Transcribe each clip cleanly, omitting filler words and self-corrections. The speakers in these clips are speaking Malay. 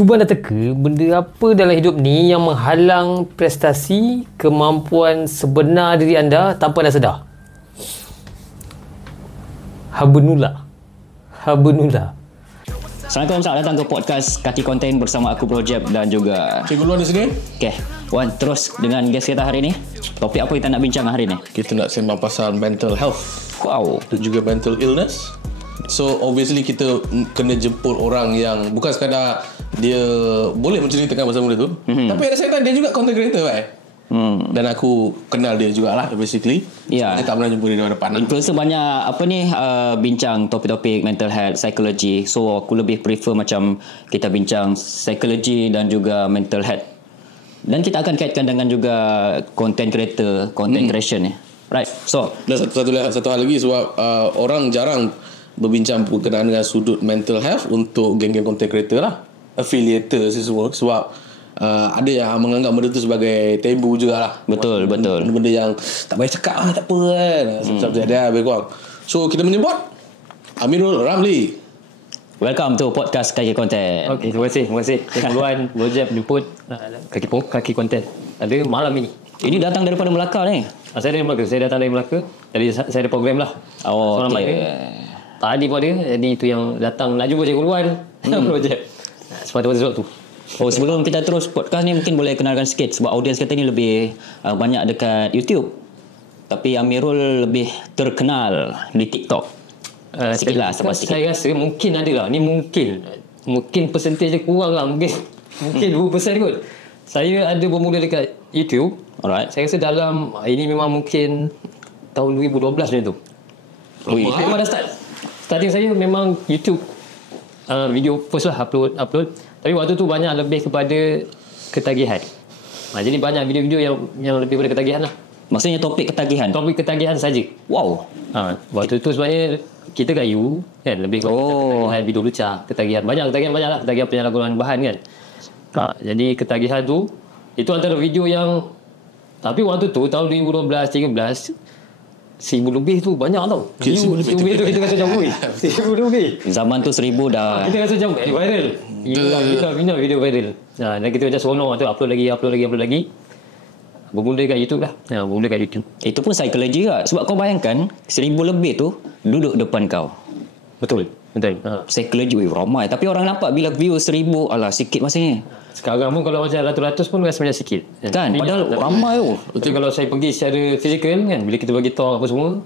Cuba nak teka benda apa dalam hidup ni yang menghalang prestasi, kemampuan sebenar diri anda tanpa anda sedar. Habenula. Assalamualaikum, selamat datang ke podcast Kaki Konten bersama aku Bro Jeb dan juga Cikgu Luan di sini. Okay, Wan, terus dengan guest kita hari ni. Topik apa kita nak bincang hari ni? Kita nak sembang pasal mental health. Wow. Dan juga mental illness. So obviously kita kena jemput orang yang bukan sekadar dia boleh menceritakan pasal benda tu, tapi ada saya dia juga content creator dan aku kenal dia jugalah basically. Ya. Dia tak pernah jumpa dia di depan. Influencer banyak bincang topik-topik mental health, psychology. So aku lebih prefer macam kita bincang psychology dan juga mental health. Dan kita akan kaitkan dengan juga content creator, content creation ni. Right. So, Dan satu hal lagi sebab orang jarang berbincang berkenaan dengan sudut mental health untuk geng-geng content creator lah, affiliator semua, sebab ada yang menganggap benda tu sebagai tabu jugalah. Betul. Benda yang tak payah cakap lah, tak apa kan. Sebab ada lebih kurang. So kita menyebut Amirul Ramli. welcome to podcast Kaki Konten. Okey, terima kasih. Cikgu Luan, Bro Jeb jemput kaki konten. Ada malam ini. Ini datang daripada Melaka ni. Saya dari Melaka. Saya datang dari Melaka. Jadi saya ada program lah. Oh, Seorang okey. Melaka. Tadi pun ada. Jadi itu yang datang nak jumpa Cikgu Luan. Bro Jeb. Sebab tu. Oh, sebelum kita terus podcast ni mungkin boleh kenalkan sikit sebab audiens kita ni lebih banyak dekat YouTube. Tapi Amirul lebih terkenal di TikTok. Sikit lah, sebab sikit. Saya rasa mungkin ada lah. Ni mungkin percentage dia kurang lah. Mungkin 2% kot. Saya ada bermula dekat YouTube. Alright. Saya rasa dalam ini memang mungkin tahun 2012 macam tu. Memang dah start. Starting saya memang YouTube video first lah upload. Tapi waktu tu banyak lebih kepada ketagihan. Jadi banyak video-video yang lebih kepada ketagihan lah. Maksudnya topik ketagihan. Topik ketagihan saja. Wow. Waktu tu sebenarnya kita kayu kan, lebih kepada ketagihan video lucah, ketagihan banyak lah, ketagihan penyalahgunaan bahan kan. Jadi ketagihan tu itu antara video yang, tapi waktu tu tahun 2012 13 1000 lebih tu banyak tau. 1000 lebih tu kita rasa jauh. 1000 lebih. Zaman tu 1000 dah. Kita rasa jauh viral. Gila video viral. Dan kita macam seronok tu upload lagi. Bermula dekat YouTube lah. Bermula dekat YouTube. Itu pun psikologi juga. Sebab kau bayangkan 1000 lebih tu duduk depan kau. Betul. Psikologi ramai. Tapi orang nampak bila view 1000, alah sikit masanya. Sekarang pun kalau macam ratus-ratus pun rasa macam sikit Kan? Padahal ramai tu. Betul. Kalau saya pergi secara fizikal kan, bila kita bagi talk apa semua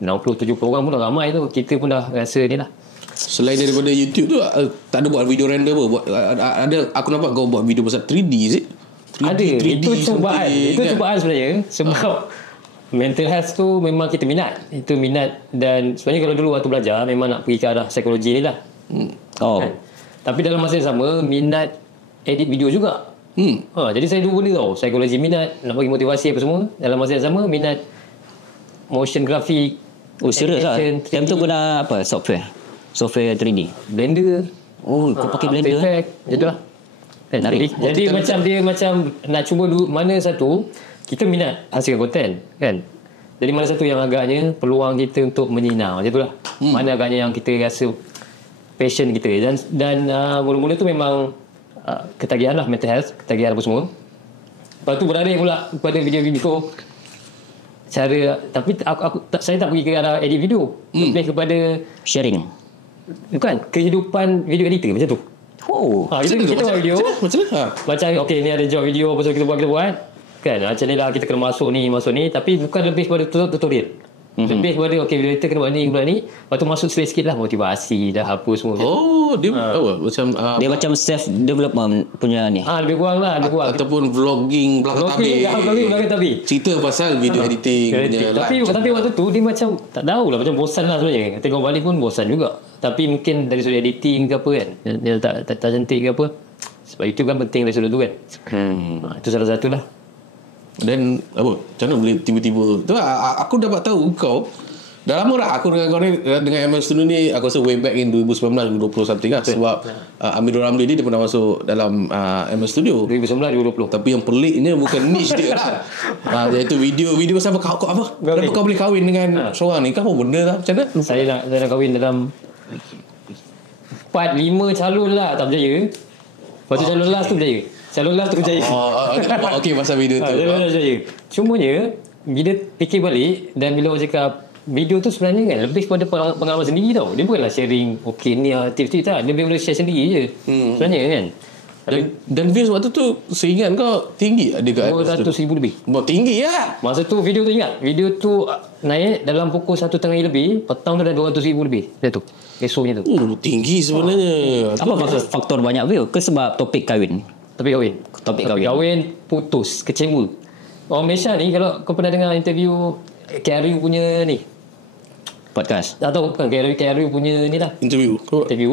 60-70 orang pun dah ramai tu. Kita pun dah rasa ni lah. Selain daripada YouTube tu, tak ada buat video render apa? Ada, aku nampak kau buat video pasal 3D is it? 3D, Itu cubaan. Itu kan? cubaan sebenarnya. Sebab mental health tu memang kita minat. Itu minat. Dan sebenarnya kalau dulu waktu belajar memang nak pergi ke arah psikologi ni lah. Oh. Kan? Tapi dalam masa yang sama minat edit video juga. Jadi saya dua benda tau. Psikologi minat, nak bagi motivasi apa semua. Dalam masa yang sama minat motion graphic. Oh, serius lah. Yang tu guna apa? Software 3D. Blender. Oh, kau pakai Blender. After Effects. Itulah. Jadi macam dia macam nak cuba mana satu kita minat hasilkan konten kan. Jadi mana satu yang agaknya peluang kita untuk menyinar macam itulah. Mana agaknya yang kita rasa passion kita dan mula-mula tu memang ketagihan lah, mental health, ketagihan apa semua. Lepas tu beralih pula kepada video-video cara, tapi saya tak pergi ke arah edit video, lebih kepada Sharing. bukan kehidupan video editor macam tu. Oh. Kita buat video Macam mana? macam okey ni ada job video apa semua kita buat kan, macam ni lah kita kena masuk ni tapi bukan lebih kepada tutorial. Lebih kepada okey video editor kena buat ni, lepas tu masuk sikit lah motivasi dah apa semua. Dia apa? Macam Dia macam self development punya ni. lebih kurang lah, lebih kurang. ataupun vlogging belakang tabir. Cerita pasal video editing punya Tapi waktu tu dia macam tak tahulah, macam bosan lah sebenarnya. Tengok balik pun bosan juga. Tapi mungkin dari sudut editing ke apa kan, dia tak cantik ke apa. Sebab YouTube kan penting dari sudut tu kan. Itu salah satu lah. Dan apa? Macam mana boleh tiba-tiba tu lah, aku dapat tahu kau dah lama dah. Aku dengan kau ni, dengan MS Studio ni, aku rasa way back in 2019 2020 something lah. Sebab Amirul Ramli ni dia pernah masuk dalam MS Studio 2019 2020. Tapi yang peliknya bukan niche dia lah. Iaitu video pasal kau apa? Kenapa kau boleh kahwin dengan seorang ni? Kau apa benda lah? Macam mana? Saya nak kahwin dalam 4-5 calon lah, tak berjaya. Lepas tu calon last tu berjaya. Calon last tu berjaya. Okey, pasal video tu. Calon last berjaya. Cumanya bila fikir balik dan bila orang cakap video tu sebenarnya kan lebih kepada pengalaman sendiri tau. Dia bukanlah sharing okey ni tips-tips tak. Dia boleh share sendiri je. Sebenarnya kan. Dan views waktu tu seingat kau tinggi dekat 200,000 lebih. Tinggi lah. Masa tu video tu ingat. Video tu naik dalam pukul 1 tengah lebih. Petang tu dah 200,000 lebih. Dia tu. Esoknya tu. Tinggi sebenarnya. Apa faktor banyak view? Ke sebab topik kahwin? Topik kahwin. Topik kahwin. Kahwin putus. Kecewa. Orang Malaysia ni kalau kau pernah dengar interview KRU punya ni Podcast. tak tahu kan KRU punya ni lah Interview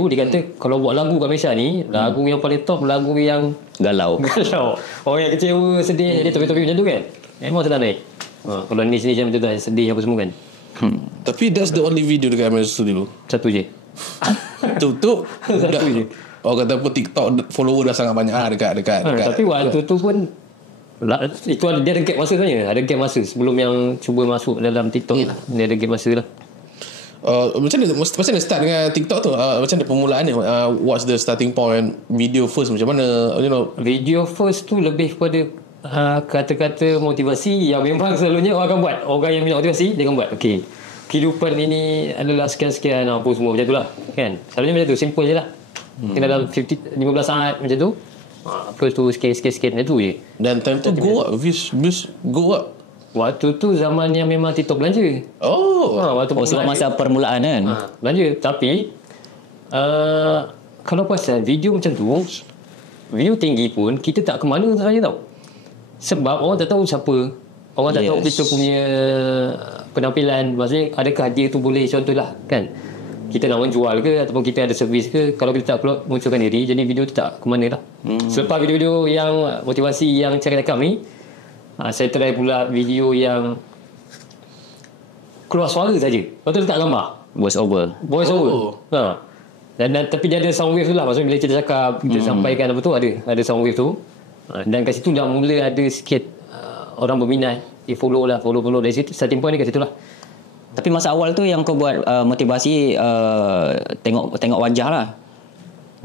dia kata kalau buat lagu kat Malaysia ni lagu yang paling top lagu yang Galau. orang yang kecewa sedih jadi topik-topik macam tu kan memang sedang naik kalau ni sini macam tu dah sedih apa semua kan Tapi that's the only video dekat ML Studio. satu je tu satu je orang kata apa TikTok follower dah sangat banyak dekat tapi waktu tu pun itu dia ada gap masa sebenarnya. Ada gap masa sebelum yang cuba masuk dalam TikTok. Dia ada gap masa lah. Macam mana start dengan TikTok tu? Macam mana permulaan ni? What's the starting point? Video first macam mana? Video first tu lebih kepada kata-kata motivasi yang memang selalunya orang akan buat. Orang yang minat motivasi dia akan buat. Okey. Kehidupan ini adalah sekian-sekian apa semua macam tu lah. Kan? Selalunya macam tu, simple je lah. Dalam 15 saat macam tu. Terus tu sikit-sikit macam tu je. Dan time tu go up, views go up. Waktu tu zaman yang memang TikTok belanja. Waktu sebab masa permulaan kan. Belanja. Tapi kalau pasal video macam tu, view tinggi pun kita tak ke mana sebenarnya tau. Sebab orang tak tahu siapa. Orang tak tahu kita punya penampilan. Maksudnya adakah dia tu boleh contohlah kan. Kita nak menjual ke ataupun kita ada servis ke, kalau kita tak upload munculkan diri, jadi video tu tak ke mana lah. Selepas video-video yang motivasi yang cerita kami, saya try pula video yang keluar suara saja. Lepas tu letak gambar Voice over. Dan tapi dia ada sound wave tu lah. Maksudnya bila kita cakap, kita sampaikan apa tu, ada sound wave tu. Dan kat situ dah mula ada sikit orang berminat. Dia follow dari situ. Starting point dia kat situ lah. Tapi masa awal tu yang kau buat motivasi tengok wajah lah.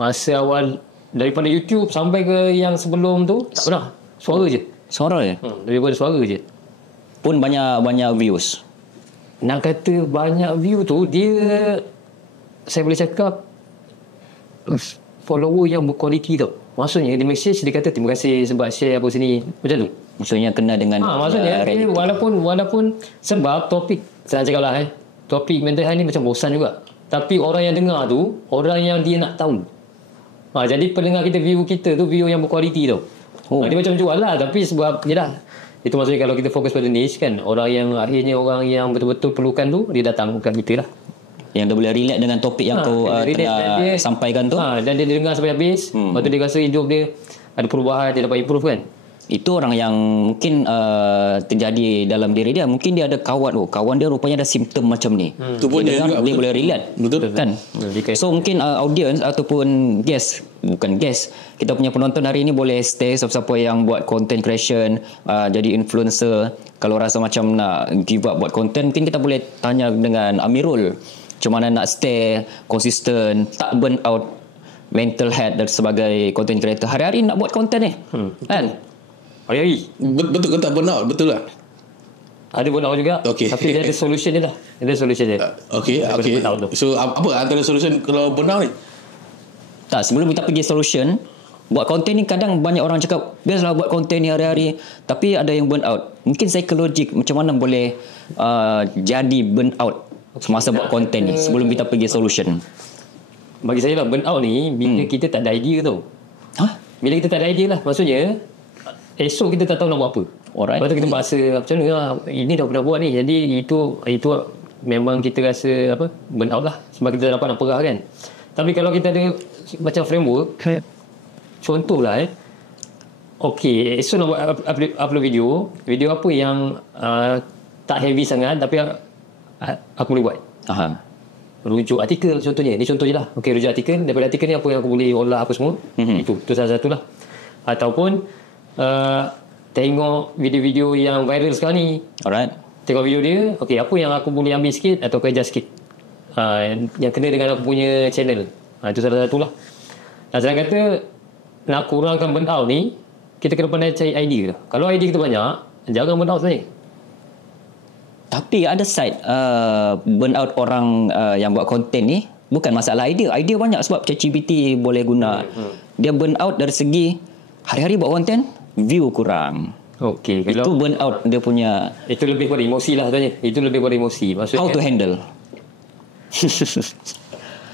Masa awal daripada YouTube sampai ke yang sebelum tu tak pernah. Suara je. Suara je? Daripada suara je. Pun banyak views. Nak kata banyak view tu, dia saya boleh cakap follower yang berkualiti tau. Maksudnya dia message, dia kata terima kasih sebab share apa sini. Macam tu. Maksudnya kena dengan maksudnya dia, walaupun sebab topik saya cakap lah topik mental health ni macam bosan juga. Tapi orang yang dengar tu orang yang dia nak tahu. Jadi pendengar kita, view kita tu view yang berkualiti tau. Dia macam jual lah. Tapi sebab yelah, itu maksudnya kalau kita fokus pada niche kan, orang yang akhirnya orang yang betul-betul perlukan tu dia datang bukan kita lah. Yang dia boleh relate dengan topik yang kau tengah sampaikan tu. Dan dia dengar sampai habis. Lepas tu dia rasa hidup dia ada perubahan, dia dapat improve kan. Itu orang yang mungkin terjadi dalam diri dia. Mungkin dia ada kawan dia rupanya ada simptom macam ni. Tu pun dia boleh relate. Betul kan? So mungkin audience ataupun guest, bukan guest, kita punya penonton hari ni boleh stay siapa-siapa yang buat content creation, jadi influencer. Kalau rasa macam nak give up buat content, mungkin kita boleh tanya dengan Amirul macam mana nak stay konsisten, tak burn out mental health dan sebagai content creator. Hari-hari nak buat content ni kan? Hari-hari. Betul ke tak burn out? Betul lah. Ada burn out juga. Tapi dia ada solution dia lah. Ada solution dia. Okay. So apa antara solution kalau burn out ni? Tak, sebelum kita pergi solution, buat konten ni kadang banyak orang cakap biasalah buat konten ni hari-hari, tapi ada yang burn out. Mungkin psikologik macam mana boleh jadi burn out semasa buat konten ni sebelum kita pergi solution. Bagi saya lah, burn out ni bila kita tak ada idea tau. Bila kita tak ada idea lah, maksudnya esok kita tak tahu nak buat apa. Alright. Lepas tu kita bahasa macam mana ini dah pernah buat ni. Jadi itu memang kita rasa burn out lah. Sebab kita dapat nak perah kan. Tapi kalau kita ada macam framework, contohlah okay, esok nak buat upload video apa yang tak heavy sangat tapi aku boleh buat. Rujuk artikel contohnya. Ni contoh je lah. Okay, rujuk artikel. Daripada artikel ni apa yang aku boleh olah apa semua. Itu salah satu lah. Ataupun tengok video-video yang viral sekarang ni. Alright. Tengok video dia. Okay, apa yang aku boleh ambil sikit atau kerja sikit yang kena dengan aku punya channel. Itu salah satu lah. Saya kata nak kurangkan burn out ni, kita kena pandai cari idea. Kalau idea kita banyak, jangan burn out sebenarnya. Tapi ada side burn out orang yang buat konten ni, bukan masalah idea. Idea banyak sebab ChatGPT boleh guna. Dia burn out dari segi hari-hari buat konten, view kurang. Okey, Itu burn out dia punya. itu lebih pada emosi lah sebenarnya. Itu lebih pada emosi. Maksudnya How to handle.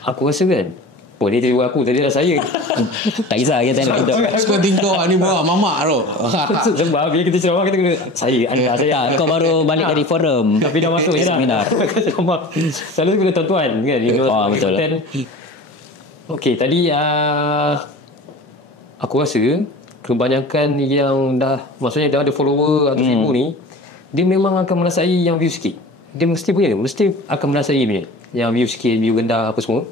aku rasa kan, dia tiba aku tadi dah saya. Tak kisah kita nak hidup. Seperti kau ni bawa mamak tu. Sebab bila kita ceramah kita kena saya anda saya. Tak, kau baru balik dari forum. Tapi dah masuk je dah. Seminar. Selalu kena tuan-tuan kan. Betul. Okey, tadi aku rasa kebanyakan yang maksudnya dah ada follower atau ibu ni, dia memang akan merasai yang view sikit. Dia mesti akan merasai punya yang view sikit, view rendah apa semua.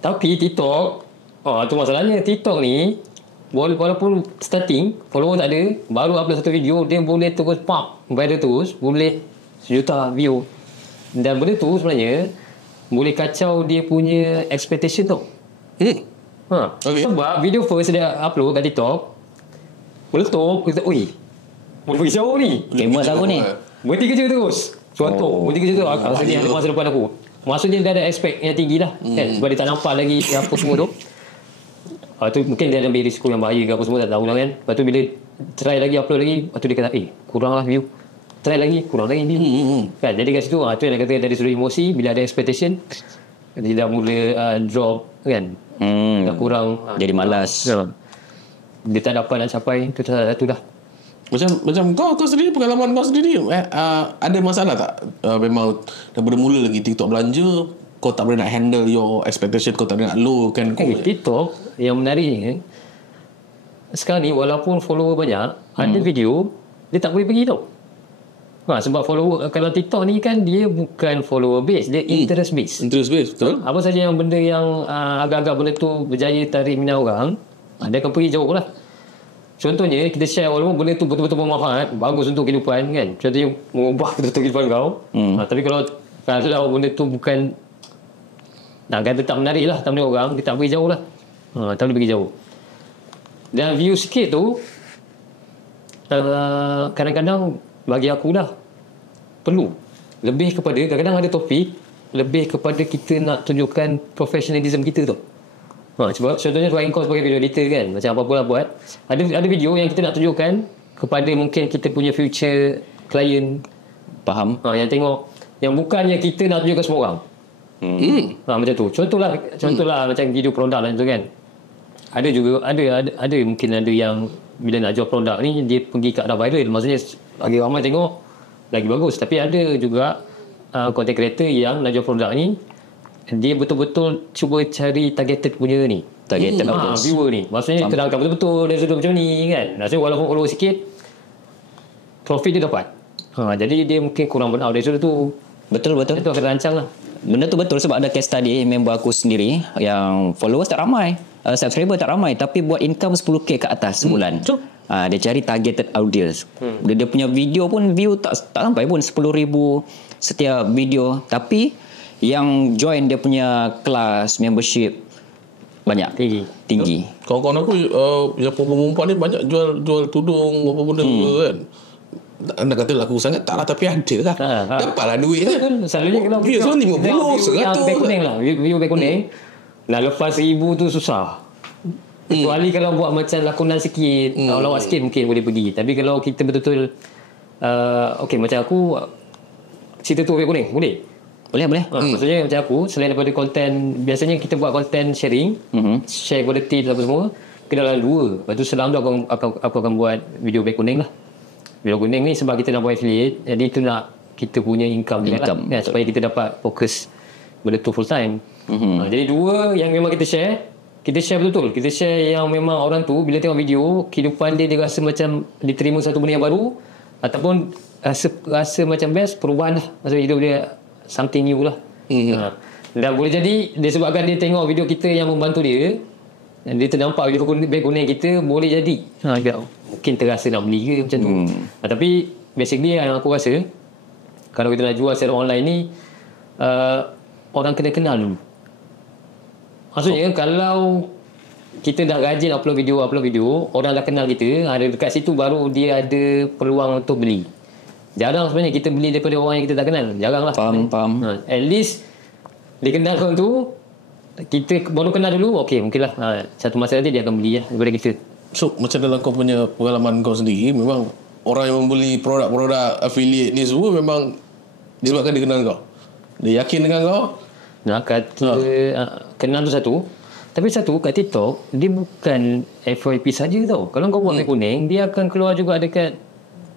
Tapi TikTok, tu masalahnya. TikTok ni walaupun starting follower tak ada, baru upload satu video, dia boleh terus viral terus, boleh 1 juta view. Dan benda tu sebenarnya boleh kacau dia punya expectation tau. Okay. Sebab video first dia upload kat TikTok, meletup, kita boleh pergi jauh ni, Famous aku ni. berhenti kerja terus. Contoh, berhenti kerja terus. Maksudnya ada masa depan aku. Maksudnya dia ada expect yang tinggi lah kan? Sebab dia tak nampak lagi apa semua tu. Tu mungkin dia ada ambil risiko yang bahaya ke apa semua, tak tahu lah kan. Lepas tu bila try lagi, upload lagi, lepas tu dia kata kurang lah view, try lagi, kurang lagi view. Kan? Jadi kat situ tu yang kata dari sudut emosi, bila ada expectation dia dah mula drop kan. Dah kurang, Jadi malas. dia tak dapat nak capai. Itu salah satu dah. Macam kau sendiri, pengalaman kau sendiri ada masalah tak? Memang daripada mula lagi TikTok belanja, kau tak boleh nak handle your expectation, kau tak boleh nak low kan? TikTok yang menariknya sekarang ni, walaupun follower banyak, ada video dia tak boleh pergi tau. Sebab follower, kalau TikTok ni kan dia bukan follower base, dia interest base. Interest base, betul? Apa saja yang benda yang agak-agak benda tu berjaya tarik minat orang, dia akan pergi jauh lah. Contohnya kita share walaupun benda tu betul-betul bermanfaat, bagus untuk kehidupan kan, contohnya mengubah betul-betul kehidupan kau. Tapi kalau benda tu bukan, nak kata tak menarik lah, tak menarik orang, dia tak pergi jauh lah. Tak boleh pergi jauh. Dan view sikit tu kadang-kadang bagi aku dah perlu lebih kepada, kadang-kadang ada topik lebih kepada kita nak tunjukkan professionalism kita tu. Sebab contohnya kau sebagai video editor kan, macam apa-apa lah buat, ada video yang kita nak tunjukkan kepada mungkin kita punya future client, Faham? yang tengok, yang bukannya kita nak tunjukkan semua orang. Macam tu. Contohlah macam video produk lah tu kan. Ada juga ada mungkin ada yang bila nak jual produk ni dia pergi ke arah viral, maksudnya bagi ramai tengok lagi bagus. Tapi ada juga content creator yang nak jual produk ni, dia betul-betul cuba cari targeted punya ni, Targeted audience, viewer ni. Maksudnya terangkan betul-betul dari sudut macam ni kan. Maksudnya walaupun follow sikit, profit dia dapat. Jadi dia mungkin kurang burn out dari sudut tu. Betul. Itu akan rancang lah. Benda tu betul sebab ada case study member aku sendiri yang followers tak ramai, subscriber tak ramai, tapi buat income 10k ke atas sebulan. Dia cari targeted audience. Dia punya video pun view tak sampai pun 10,000 setiap video, tapi yang join dia punya kelas membership banyak, tinggi. Kawan-kawan aku yang perempuan ni banyak jual tudung apa benda kan. Anda kata laku sangat, tak lah, tapi ada lah. Dapatlah duit kan. Selalunya kalau views tu 50, 100 beg kuning lah, view beg kuning nak lepas 1,000 tu susah. Kecuali kalau buat macam lakonan sikit, lawak sikit mungkin boleh pergi. Tapi kalau kita betul-betul okay, macam aku cerita tu beg kuning boleh. Maksudnya macam aku, selain daripada konten, biasanya kita buat konten sharing, share kepada tips apa semua, kena dalam 2. Lepas tu selang tu aku akan buat video beg kuning lah. Video kuning ni sebab kita nak buat affiliate, jadi itu nak kita punya income lah, kan, supaya kita dapat fokus benda tu full time. Jadi 2 yang memang kita share betul-betul. Kita share yang memang orang tu bila tengok video, kehidupan dia rasa macam diterima satu benda yang baru, ataupun rasa macam best, perubahan lah. Maksudnya hidup dia something new lah. Dan boleh jadi disebabkan dia tengok video kita yang membantu dia, dan dia ternampak video beg kuning kita, boleh jadi mungkin terasa nak beli ke macam tu. Tapi basically yang aku rasa, kalau kita nak jual secara online ni, orang kena kenal dulu. Maksudnya kalau kita dah rajin upload video, orang dah kenal kita, ada dekat situ baru dia ada peluang untuk beli. Jarang sebenarnya kita beli daripada orang yang kita tak kenal. Jarang lah. Faham. At least dia kenal orang tu, kita baru kenal dulu, okey mungkinlah satu masa nanti dia akan beli lah daripada kita. So macam dalam kau punya pengalaman kau sendiri, memang orang yang membeli produk-produk affiliate ni semua memang disebabkan dia kenal kau, dia yakin dengan kau. Kenal tu satu. Tapi satu kat TikTok, dia bukan FYP saja tau. Kalau kau buat beg kuning, dia akan keluar juga dekat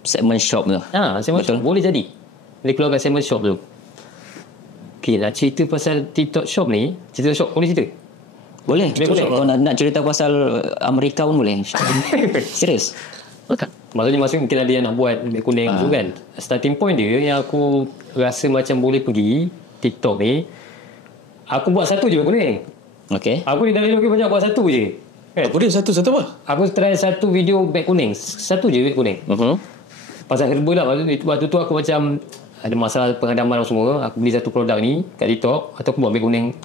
segment shop tu. segment shop. Boleh jadi dia keluar kat segment shop tu. Okay, nak cerita pasal TikTok shop ni, cerita shop boleh cerita? Boleh. Kalau nak cerita pasal Amerika pun boleh. Serius. Maksudnya mungkin ada yang nak buat beg kuning tu kan. Starting point dia yang aku rasa macam boleh pergi TikTok ni, aku buat satu je beg kuning. Okay. Aku ni dari dulu banyak buat satu je kan? Apa dia satu apa? Aku try satu video beg kuning, satu je beg kuning. Pasal herba lah. Waktu tu aku macam ada masalah pengadaman semua. Aku beli satu produk ni kat TikTok, atau aku buat beg kuning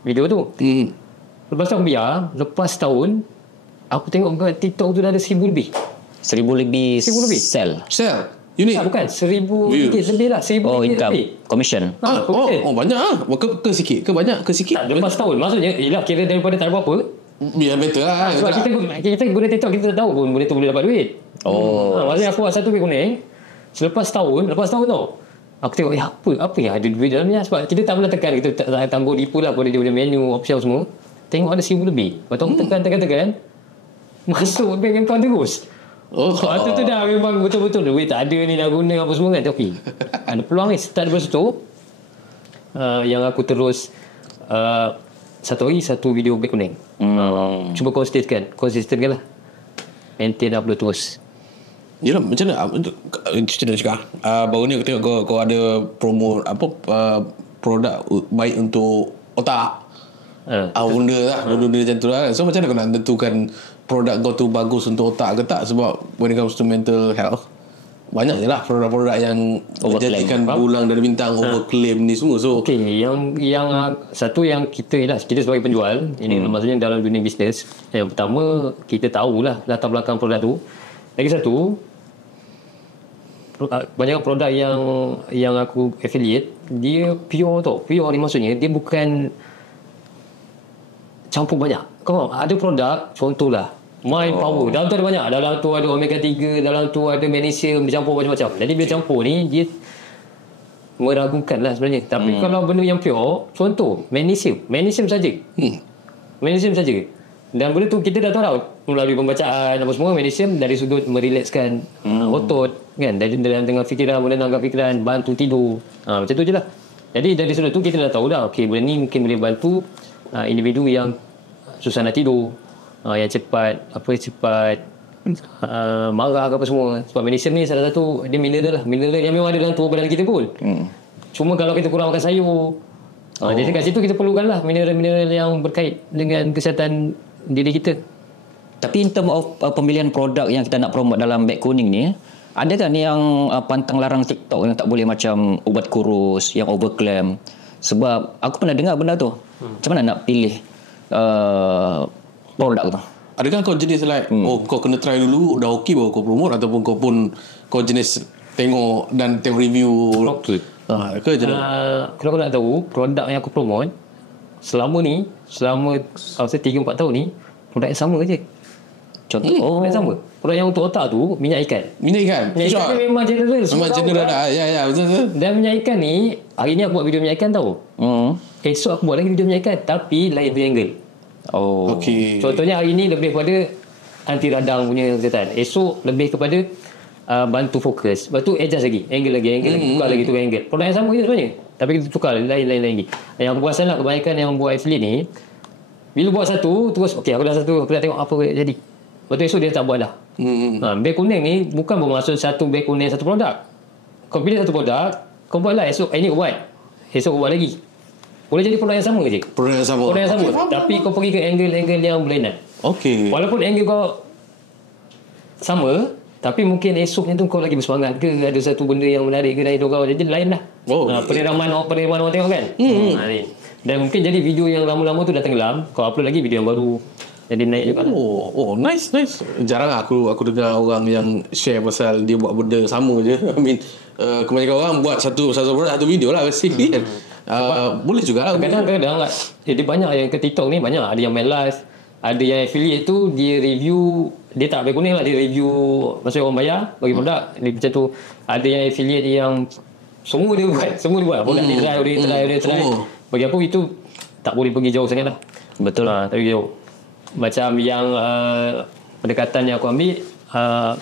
video tu. Lepas tu aku biar. Lepas tahun aku tengok kat TikTok tu dah ada 1,000 lebih. 1,000 lebih sell. Unit? Bukan 1,000 ringgit lebih lah. 1,000 ringgit income lebih. commission. Banyak lah. Ke sikit? Ke banyak? Ke sikit? Tak, lepas tahun. Maksudnya yelah, kira daripada tak ada apa-apa. Biar better lah. Sebab kita guna TikTok, kita tak tahu pun benda tu boleh dapat duit. Maksudnya aku buat satu beg kuning. Lepas tahun tau, aku tengok apa yang ada duit dalamnya. Sebab kita tak pernah tekan, kita tak tangguh tipu lah pada dia punya menu option semua. Tengok ada 1,000 lebih. Lepas tu aku tekan masuk bank account terus. Waktu tu dah memang betul-betul duit tak ada ni, nak guna apa semua kan. Tapi ada peluang ni. Start daripada situ, yang aku terus satu hari satu video beg kuning. Cuba konsisten lah, maintain upload terus. Yelah, macam mana cakap baru ni aku tengok kau ada promo produk baik untuk otak. Benda lah, benda macam tu lah. So macam mana kau nak tentukan produk kau tu bagus untuk otak ke tak? Sebab when it comes to mental health, banyak je lah produk-produk yang menjadikan bulang dari bintang, overclaim ni semua. So yang satu yang kita sebagai penjual ini, maksudnya dalam dunia bisnes, yang pertama kita tahulah latar belakang produk tu. Lagi satu, banyak produk yang aku affiliate, dia pure tau. Pure ni maksudnya dia bukan campur banyak. Kau ada produk, contohlah Mind Power, dalam tu ada banyak. Dalam tu ada omega 3, dalam tu ada magnesium, dia campur macam-macam. Jadi bila campur ni, dia meragukan lah sebenarnya. Tapi kalau benda yang pure, contoh magnesium saja. Magnesium saja. Dan benda tu kita dah tahu lah melalui pembacaan apa semua, magnesium dari sudut merilekskan otot kan, dari dalam tengah fikiran, menenangkan fikiran, bantu tidur. Macam tu je lah. Jadi dari sudut tu kita dah tahu dah, okey, benda ni mungkin boleh bantu individu yang susah nak tidur, yang cepat marah ke apa semua. Sebab magnesium ni salah satu, dia mineral yang memang ada dalam tubuh badan kita pun. Cuma kalau kita kurang makan sayur, jadi kat situ kita perlukan lah mineral-mineral yang berkait dengan kesihatan diri kita. Tapi in term of pemilihan produk yang kita nak promote dalam beg kuning ni, ada kan yang pantang larang TikTok yang tak boleh, macam ubat kurus, yang overclaim? Sebab aku pernah dengar benda tu. Macam mana nak pilih produk tu? Adakah kau jenis like kau kena try dulu, dah okey baru kau promote, ataupun kau jenis tengok review? Kalau kau nak tahu produk yang aku promote selama 3-4 tahun ni, produk yang sama je. Contoh produk yang sama. Produk yang untuk otak tu minyak ikan. Minyak ikan memang general. Memang general dah. Ya betul. Dan minyak ikan ni, hari ni aku buat video minyak ikan tau. Esok aku buat lagi video minyak ikan, tapi lain punya angle. Okey. Contohnya hari ni lebih kepada anti radang punya kesihatan. Esok lebih kepada bantu fokus. Lepas tu adjust lagi, angle lagi, tukar lagi, tukar angle. Produk yang sama je sebenarnya, tapi kita tukar lain lagi. Yang aku perasan lah, kebanyakan yang buat affiliate ni, bila buat satu terus, okey aku dah tengok apa jadi. Lepas tu esok dia tak buat dah. Beg kuning ni bukan bermaksud satu beg kuning satu produk. Kau pilih satu produk, kau buat lah esok, ini kau buat, esok kau buat lagi. Boleh jadi produk yang sama je. Produk yang sama. Okay, tapi kau pergi ke angle-angle yang berlainan. Okey. Walaupun angle kau sama, tapi mungkin esoknya tu kau lagi bersemangat ke, ada satu benda yang menarik ke dari hidup kau, jadi lain lah. Penerimaan orang tengok kan. Dan mungkin jadi video yang lama-lama tu dah tenggelam, kau upload lagi video yang baru. jadi naik juga lah. Nice. Jarang aku dengar orang yang share pasal dia buat benda sama je. I mean, kebanyakan orang buat satu video lah basically kan. Boleh juga lah. Kadang-kadang jadi banyak yang ke TikTok ni, banyak ada yang main live, ada yang affiliate tu dia review, dia tak beg kuning lah, dia review, maksudnya orang bayar bagi produk dia macam tu. Ada yang affiliate yang semua dia buat produk dia try. Bagi aku itu tak boleh pergi jauh sangat lah. Betul. Tak pergi jauh. Macam yang pendekatan yang aku ambil,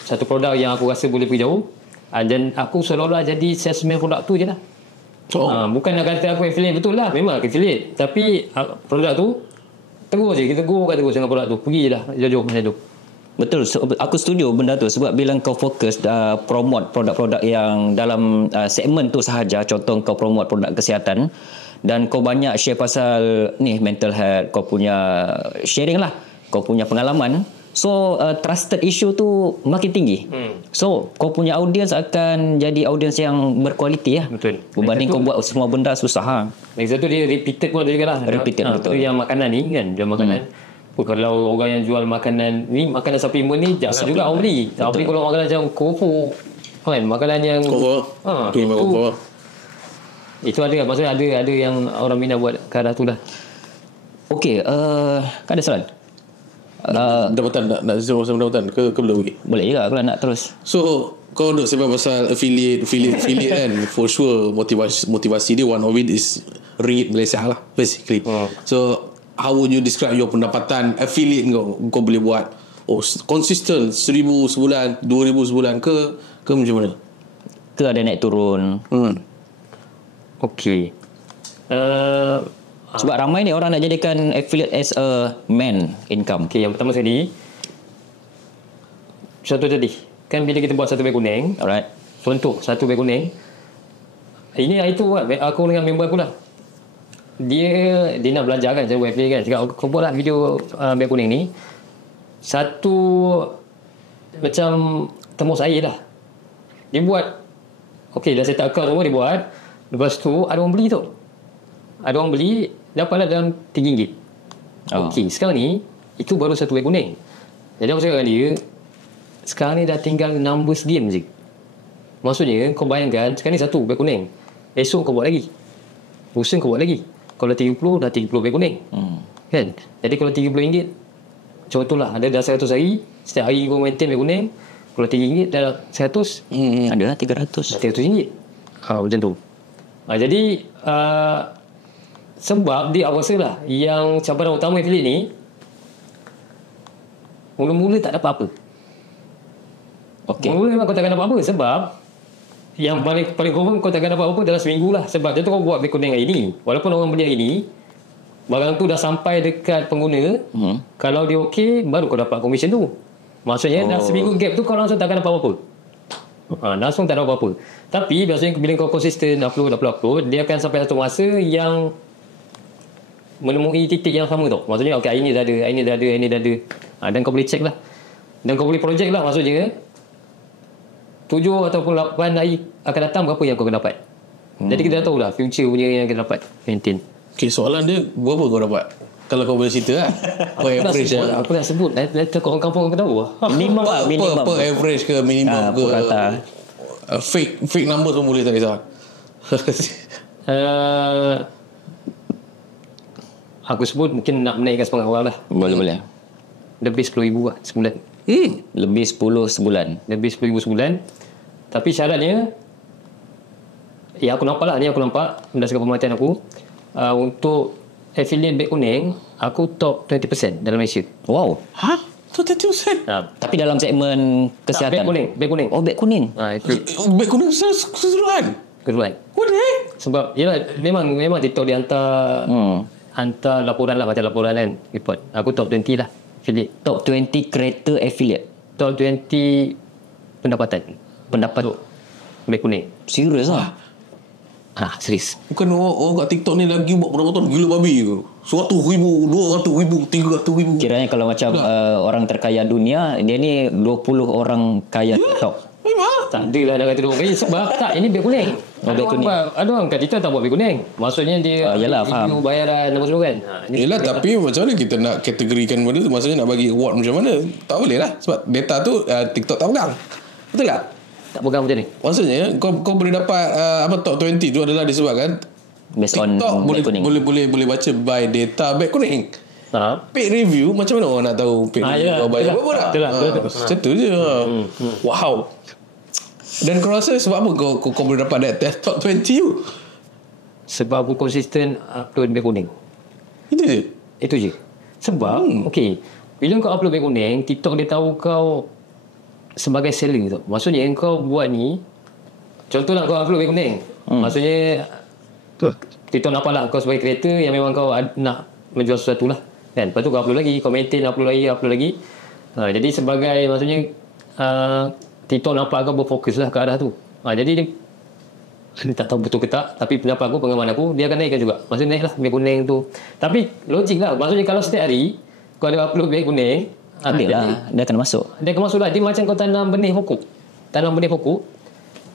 satu produk yang aku rasa boleh pergi jauh, dan aku seolah-olah jadi salesman produk tu je lah. Bukan nak kata aku affiliate, betul lah, memang aku affiliate, tapi produk tu terus je, kita terus dengan produk tu, pergi je lah jauh-jauh macam tu. Betul, aku setuju benda tu. Sebab bila kau fokus promote produk-produk yang dalam segmen tu sahaja, contoh kau promote produk kesihatan dan kau banyak share pasal ni mental health, kau punya sharing lah, kau punya pengalaman, so trusted issue tu makin tinggi. So kau punya audience akan jadi audience yang berkualiti lah. Betul. Berbanding kau buat semua benda susah ha. Lagi satu dia repeated pun ada juga lah. Betul. Yang makanan ni kan, jual makanan. Kalau orang yang jual makanan ni, makanan supplement ni jarang juga orang beli. Tapi kalau makanan macam Kopo kan, makanan yang Kopo itu ada, maksudnya ada yang orang minat buat ke arah tu lah. Okey, kan ada soalan? Pendapatan nak jawab pasal pendapatan ke belum lagi? Boleh juga kalau nak terus. So kau nak sebab pasal affiliate kan, for sure motivasi dia, one of it is ringgit Malaysia lah basically. So how would you describe your pendapatan affiliate kau boleh buat konsisten 1,000 sebulan, 2,000 sebulan ke macam mana? Ke ada naik turun? Okey. Sebab ramai ni orang nak jadikan affiliate as a main income. Okey, yang pertama sekali, contoh tadi kan, bila kita buat satu beg kuning, Alright. contoh satu beg kuning, ini hari tu aku dengan member aku lah, dia nak belajar kan, saya buat FA kan, cakap kau buat lah video beg kuning ni, satu macam termos air lah dia buat. Okey, dah set up account semua dia buat. Lepas tu ada orang beli tu, dapatlah dalam RM3. Okey, sekarang ni itu baru satu beg kuning. Jadi aku cakap dengan dia, sekarang ni dah tinggal numbers game je. Maksudnya kau bayangkan, sekarang ni satu beg kuning, esok kau buat lagi, lusa kau buat lagi. Kalau 30 dah 30 beg kuning. Kan? Jadi kalau RM30, contohlah ada dah 100 hari, setiap hari kau maintain beg kuning, kalau RM3 dah 100, ada lah 300 RM300. Macam tu. Jadi sebab dia, aku rasa lah yang cabaran utama affiliate ni, mula-mula tak dapat apa. Mula-mula memang kau takkan dapat apa, sebab yang paling confirm kau takkan dapat apa dalam seminggu lah. Sebab contoh kau buat beg kuning hari ni, walaupun orang beli hari ni, barang tu dah sampai dekat pengguna, kalau dia okey, baru kau dapat commission tu. Maksudnya dah seminggu gap tu kau langsung takkan dapat apa-apa. Langsung tak ada apa-apa. Tapi biasanya bila kau konsisten upload, dia akan sampai satu masa yang menemui titik yang sama tu. Maksudnya okey, hari ni dah ada, dan kau boleh check lah, dan kau boleh project lah. Maksudnya 7 ataupun 8 hari akan datang, berapa yang kau akan dapat. Jadi kita dah tahu lah future punya yang akan dapat maintain. Okay, soalan dia, berapa kau dapat? Kalau kau boleh cerita lah. Aku dah sebut, letter kau orang kampung aku tahu. Minimum lah, minimum. Per average ke minimum ke rata. Fake number pun boleh, tak kisah. Aku sebut mungkin nak menaikkan semangat orang lah. Boleh. Lebih RM10,000 lah sebulan. Lebih 10 sebulan. Lebih RM10,000 sebulan. Tapi syaratnya, aku nampak lah, ni aku nampak berdasarkan pematian aku, untuk affiliate beg kuning, aku top 20% dalam Malaysia. Wow. Tu 20%? Tapi dalam segmen kesihatan. Beg kuning. Oh, beg kuning. Beg kuning keseluruhan? Keseluruhan. What the heck? Sebab yelah, memang TikTok dia hantar laporan lah, macam laporan kan, report. Aku top 20 lah affiliate. Top 20 creator affiliate. Top 20 pendapatan beg kuning. Serius lah? Serius. Bukan orang kat TikTok ni lagi buat pendapatan gila babi ke? 100,000, 200,000, 300,000. Kiranya kalau macam orang terkaya dunia, dia ni 20 orang kaya TikTok. Memang. Tak ada lah nak kata dua kali. Sebab tak, ini beg kuning. Ada orang kat kita tak buat beg kuning. Maksudnya dia yalah, review faham. bayaran apa semua kan. Yelah, tapi macam mana kita nak kategorikan benda tu? Maksudnya nak bagi award macam mana? Tak boleh lah. Sebab data tu TikTok tak pegang. Betul tak? Tak pegang macam ni. Maksudnya kau boleh dapat top 20 tu adalah disebabkan Based on TikTok beg kuning. boleh baca by data beg kuning. Paid review macam mana orang nak tahu paid review kau bayar berapa tak? Macam tu je. Wow. Dan kau rasa sebab apa kau boleh dapat that top 20 tu? Sebab aku konsisten upload beg kuning. Itu je. Itu je. Sebab okey, bila kau upload beg kuning, TikTok dia tahu kau sebagai seller tu. Maksudnya kau buat ni, contohlah kau upload beg kuning. Maksudnya TikTok nampak lah kau sebagai creator yang memang kau nak menjual sesuatu lah kan. Lepas tu kau upload lagi, kau maintain, upload lagi. Jadi sebagai maksudnya TikTok nampak kau berfokus lah ke arah tu. Jadi dia tak tahu betul ke tak, tapi pendapat aku, pengalaman aku, dia akan naikkan juga. Maksudnya naik lah beg kuning tu. Tapi logik lah. Maksudnya kalau setiap hari kau ada upload beg kuning, Dia akan masuk. dia akan masuk lah. Dia macam kau tanam benih pokok.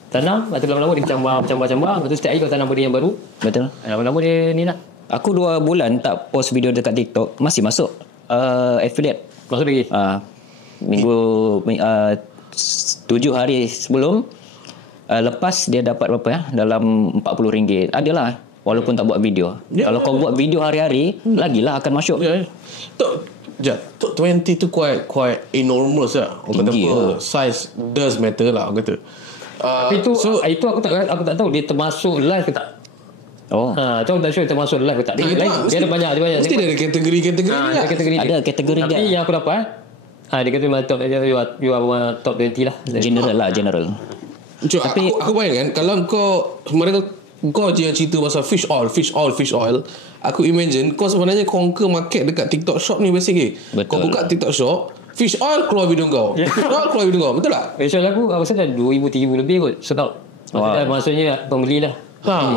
Tanam, lepas tu lama-lama dia bercambah. Lepas tu setiap hari kau tanam benih yang baru. Betul. Lama-lama dia ni lah. Aku 2 bulan tak post video dekat TikTok, masih masuk affiliate. Masuk lagi. Minggu 7 hari sebelum lepas dia dapat berapa ya? Dalam RM40. Adalah walaupun tak buat video. Kalau kau buat video hari-hari, lagilah akan masuk. Top 20 tu quite enormous lah. Orang kata apa, size does matter lah orang kata. Tapi itu aku tak tahu dia termasuk live ke tak. Tu aku tak sure termasuk live ke tak. Dia ada banyak. Mesti ada kategori-kategori ada kategori dia. Ada kategori dia. Tapi yang aku dapat dia kata memang top, you are top 20 lah. General. Tapi aku bayangkan kalau kau je yang cerita pasal fish oil, aku imagine kau sebenarnya conquer market dekat TikTok Shop ni basically. Kau buka TikTok Shop, fish oil keluar video kau. Fish oil keluar video kau. Betul tak? Fish oil aku rasa dah 2,000-3,000 lebih kot. Maksudnya pembeli lah.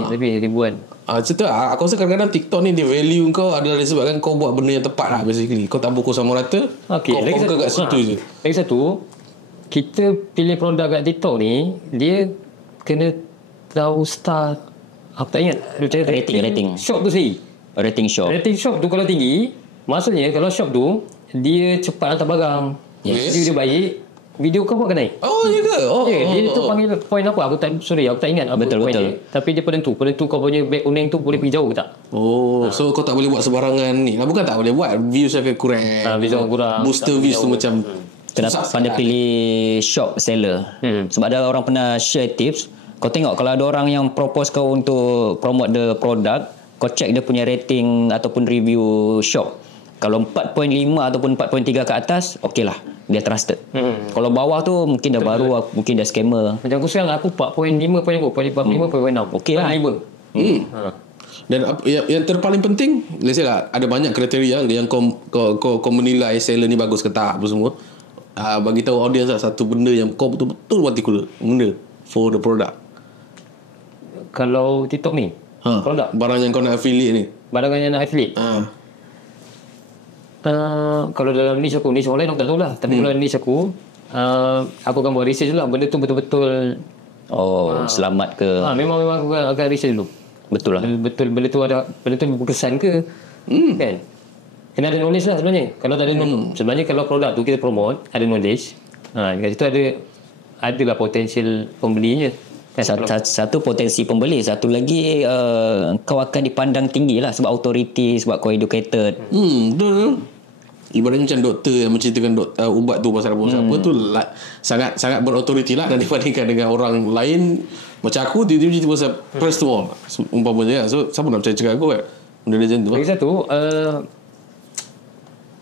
Lebih ribuan. Cerita aku rasa kadang-kadang TikTok ni dia value kau adalah disebabkan kau buat benda yang tepat lah basically. Kau tak pukul sama rata. Kau lagi conquer kat situ je. Lagi satu, kita pilih produk kat TikTok ni, dia kena tahu star. Aku tak ingat Rating shop tu sendiri. Rating shop tu kalau tinggi, maksudnya kalau shop tu dia cepat hantar barang, dia baik, video kau pun akan naik. Dia tu panggil point apa, aku tak ingat apa point dia. Tapi dia penentu kau punya beg kuning tu boleh pergi jauh ke tak. So kau tak boleh buat sebarangan ni. Bukan tak boleh buat, views akan kurang. Views akan kurang. Booster views tu macam kena pandai pilih shop seller. Sebab ada orang pernah share tips. Kau tengok kalau ada orang yang propose kau untuk promote the product, kau check dia punya rating ataupun review shop. Kalau 4.5 ataupun 4.3 ke atas, okey lah, dia trusted. Kalau bawah tu mungkin dah baru, mungkin dah scammer. Macam aku sekarang aku 4.5.6. Okey lah. 5. Dan yang terpaling penting, let's say lah, ada banyak kriteria yang kau menilai seller ni bagus ke tak apa semua. Bagi tahu audience lah satu benda yang kau betul-betul particular guna for the product. Kalau TikTok ni produk barang yang kau nak affiliate ni, barang yang nak affiliate, kalau dalam niche aku, niche online aku tak tahu lah. Tapi kalau niche aku akan buat research dulu lah. Benda tu betul-betul selamat ke. Memang aku akan research dulu. Betul lah, betul benda tu berkesan ke. Kan, kena ada knowledge lah sebenarnya. Kalau tak ada sebenarnya kalau produk tu kita promote, ada knowledge, kat situ adalah potensial pembelinya. Satu potensi pembeli, satu lagi kau akan dipandang tinggi lah sebab authority, sebab kau educated. Betul. Ibaratnya macam doktor yang menceritakan ubat tu pasal apa tu sangat berautoriti lah, dan dibandingkan dengan orang lain macam aku tiba-tiba cerita pasal paracetamol umpamanya. So siapa nak percaya cakap aku kan benda macam tu. Lagi satu,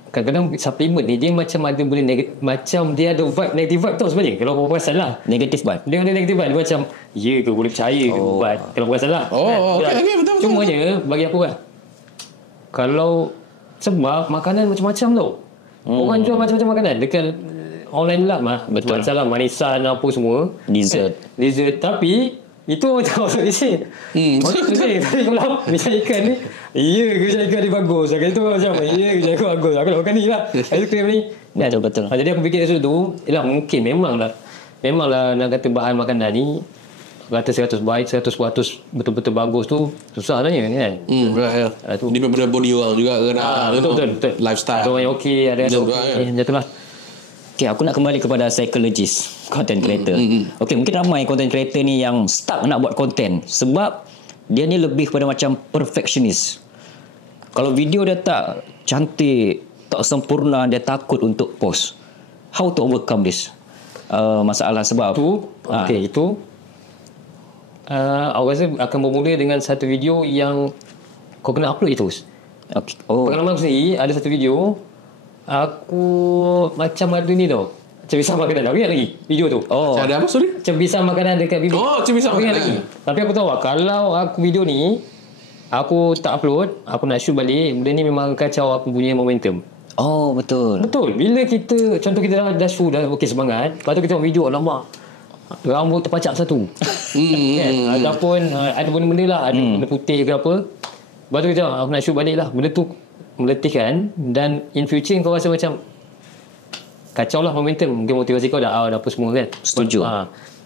kadang-kadang supplement ni dia macam ada benda negatif, macam dia ada vibe, negative vibe tau sebenarnya. Kalau kau perasan lah, Negative vibe. dia ada negative vibe. Dia macam ke boleh percaya ke ubat, kalau perasan lah. Okay, betul. Cumanya bagi aku kan, kalau sebab makanan macam-macam tau. Orang jual macam-macam makanan dekat online lah mah. Betul. Macam manisan apa semua, Dessert. Tapi itu macam orang lesen. Tapi kalau macam ikan ni, macam ikan ni bagus. Kalau itu macam macam ikan bagus. Aku nak makan ni lah. Itu kena ni. Betul. Jadi aku fikir dari situ, mungkin memang lah memanglah nak kata bahan makanan ni kata 100 baik 100% betul-betul bagus tu susah sebenarnya kan. Right. Tu. Dia daripada body orang juga kena betul. lifestyle. Ada orang yang okey, ada yang okey. Macam itulah. Okay, aku nak kembali kepada psychologist content creator. Okay, mungkin ramai content creator ni yang stuck nak buat content sebab dia ni lebih kepada macam perfectionist. Kalau video dia tak cantik, tak sempurna, dia takut untuk post. How to overcome this masalah sebab itu aku rasa akan bermula dengan satu video yang kau kena upload terus. Okay. Pengalaman aku sendiri ada satu video aku macam ada ni tau, cebisan makanan. Aku ingat lagi video tu. Macam ada apa sorry? Cebisan makanan dekat bibir. Cebisan Aku ingat makanan. lagi. Tapi aku tahu kalau aku video ni aku tak upload, aku nak shoot balik, benda ni memang kacau aku punya momentum. Betul. Bila kita contoh kita dah shoot dah okey semangat, lepas tu kita tengok video lama rambut terpacak satu. Kan? Ataupun ada benda-benda lah, ada benda putih ke apa. Lepas tu kita aku nak shoot balik lah. Benda tu meletihkan dan in future kau rasa macam kacau lah momentum. Mungkin motivasi kau dah apa semua kan. Setuju.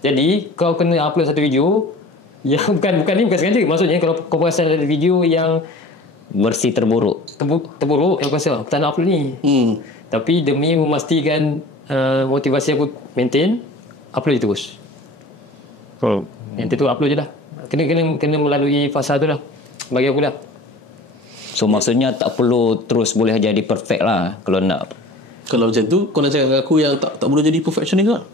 Jadi kau kena upload satu video yang bukan sengaja. Maksudnya kalau kau perasan ada video yang bersih terburuk yang kau rasa aku tak nak upload ni. Tapi demi memastikan motivasi aku maintain, upload je terus. Yang tu upload je lah. Kena melalui fasa tu lah bagi aku lah. So maksudnya tak perlu terus boleh jadi perfect lah kalau nak. Kalau macam tu kau nak cakap dengan aku yang tak boleh jadi perfectionist kan?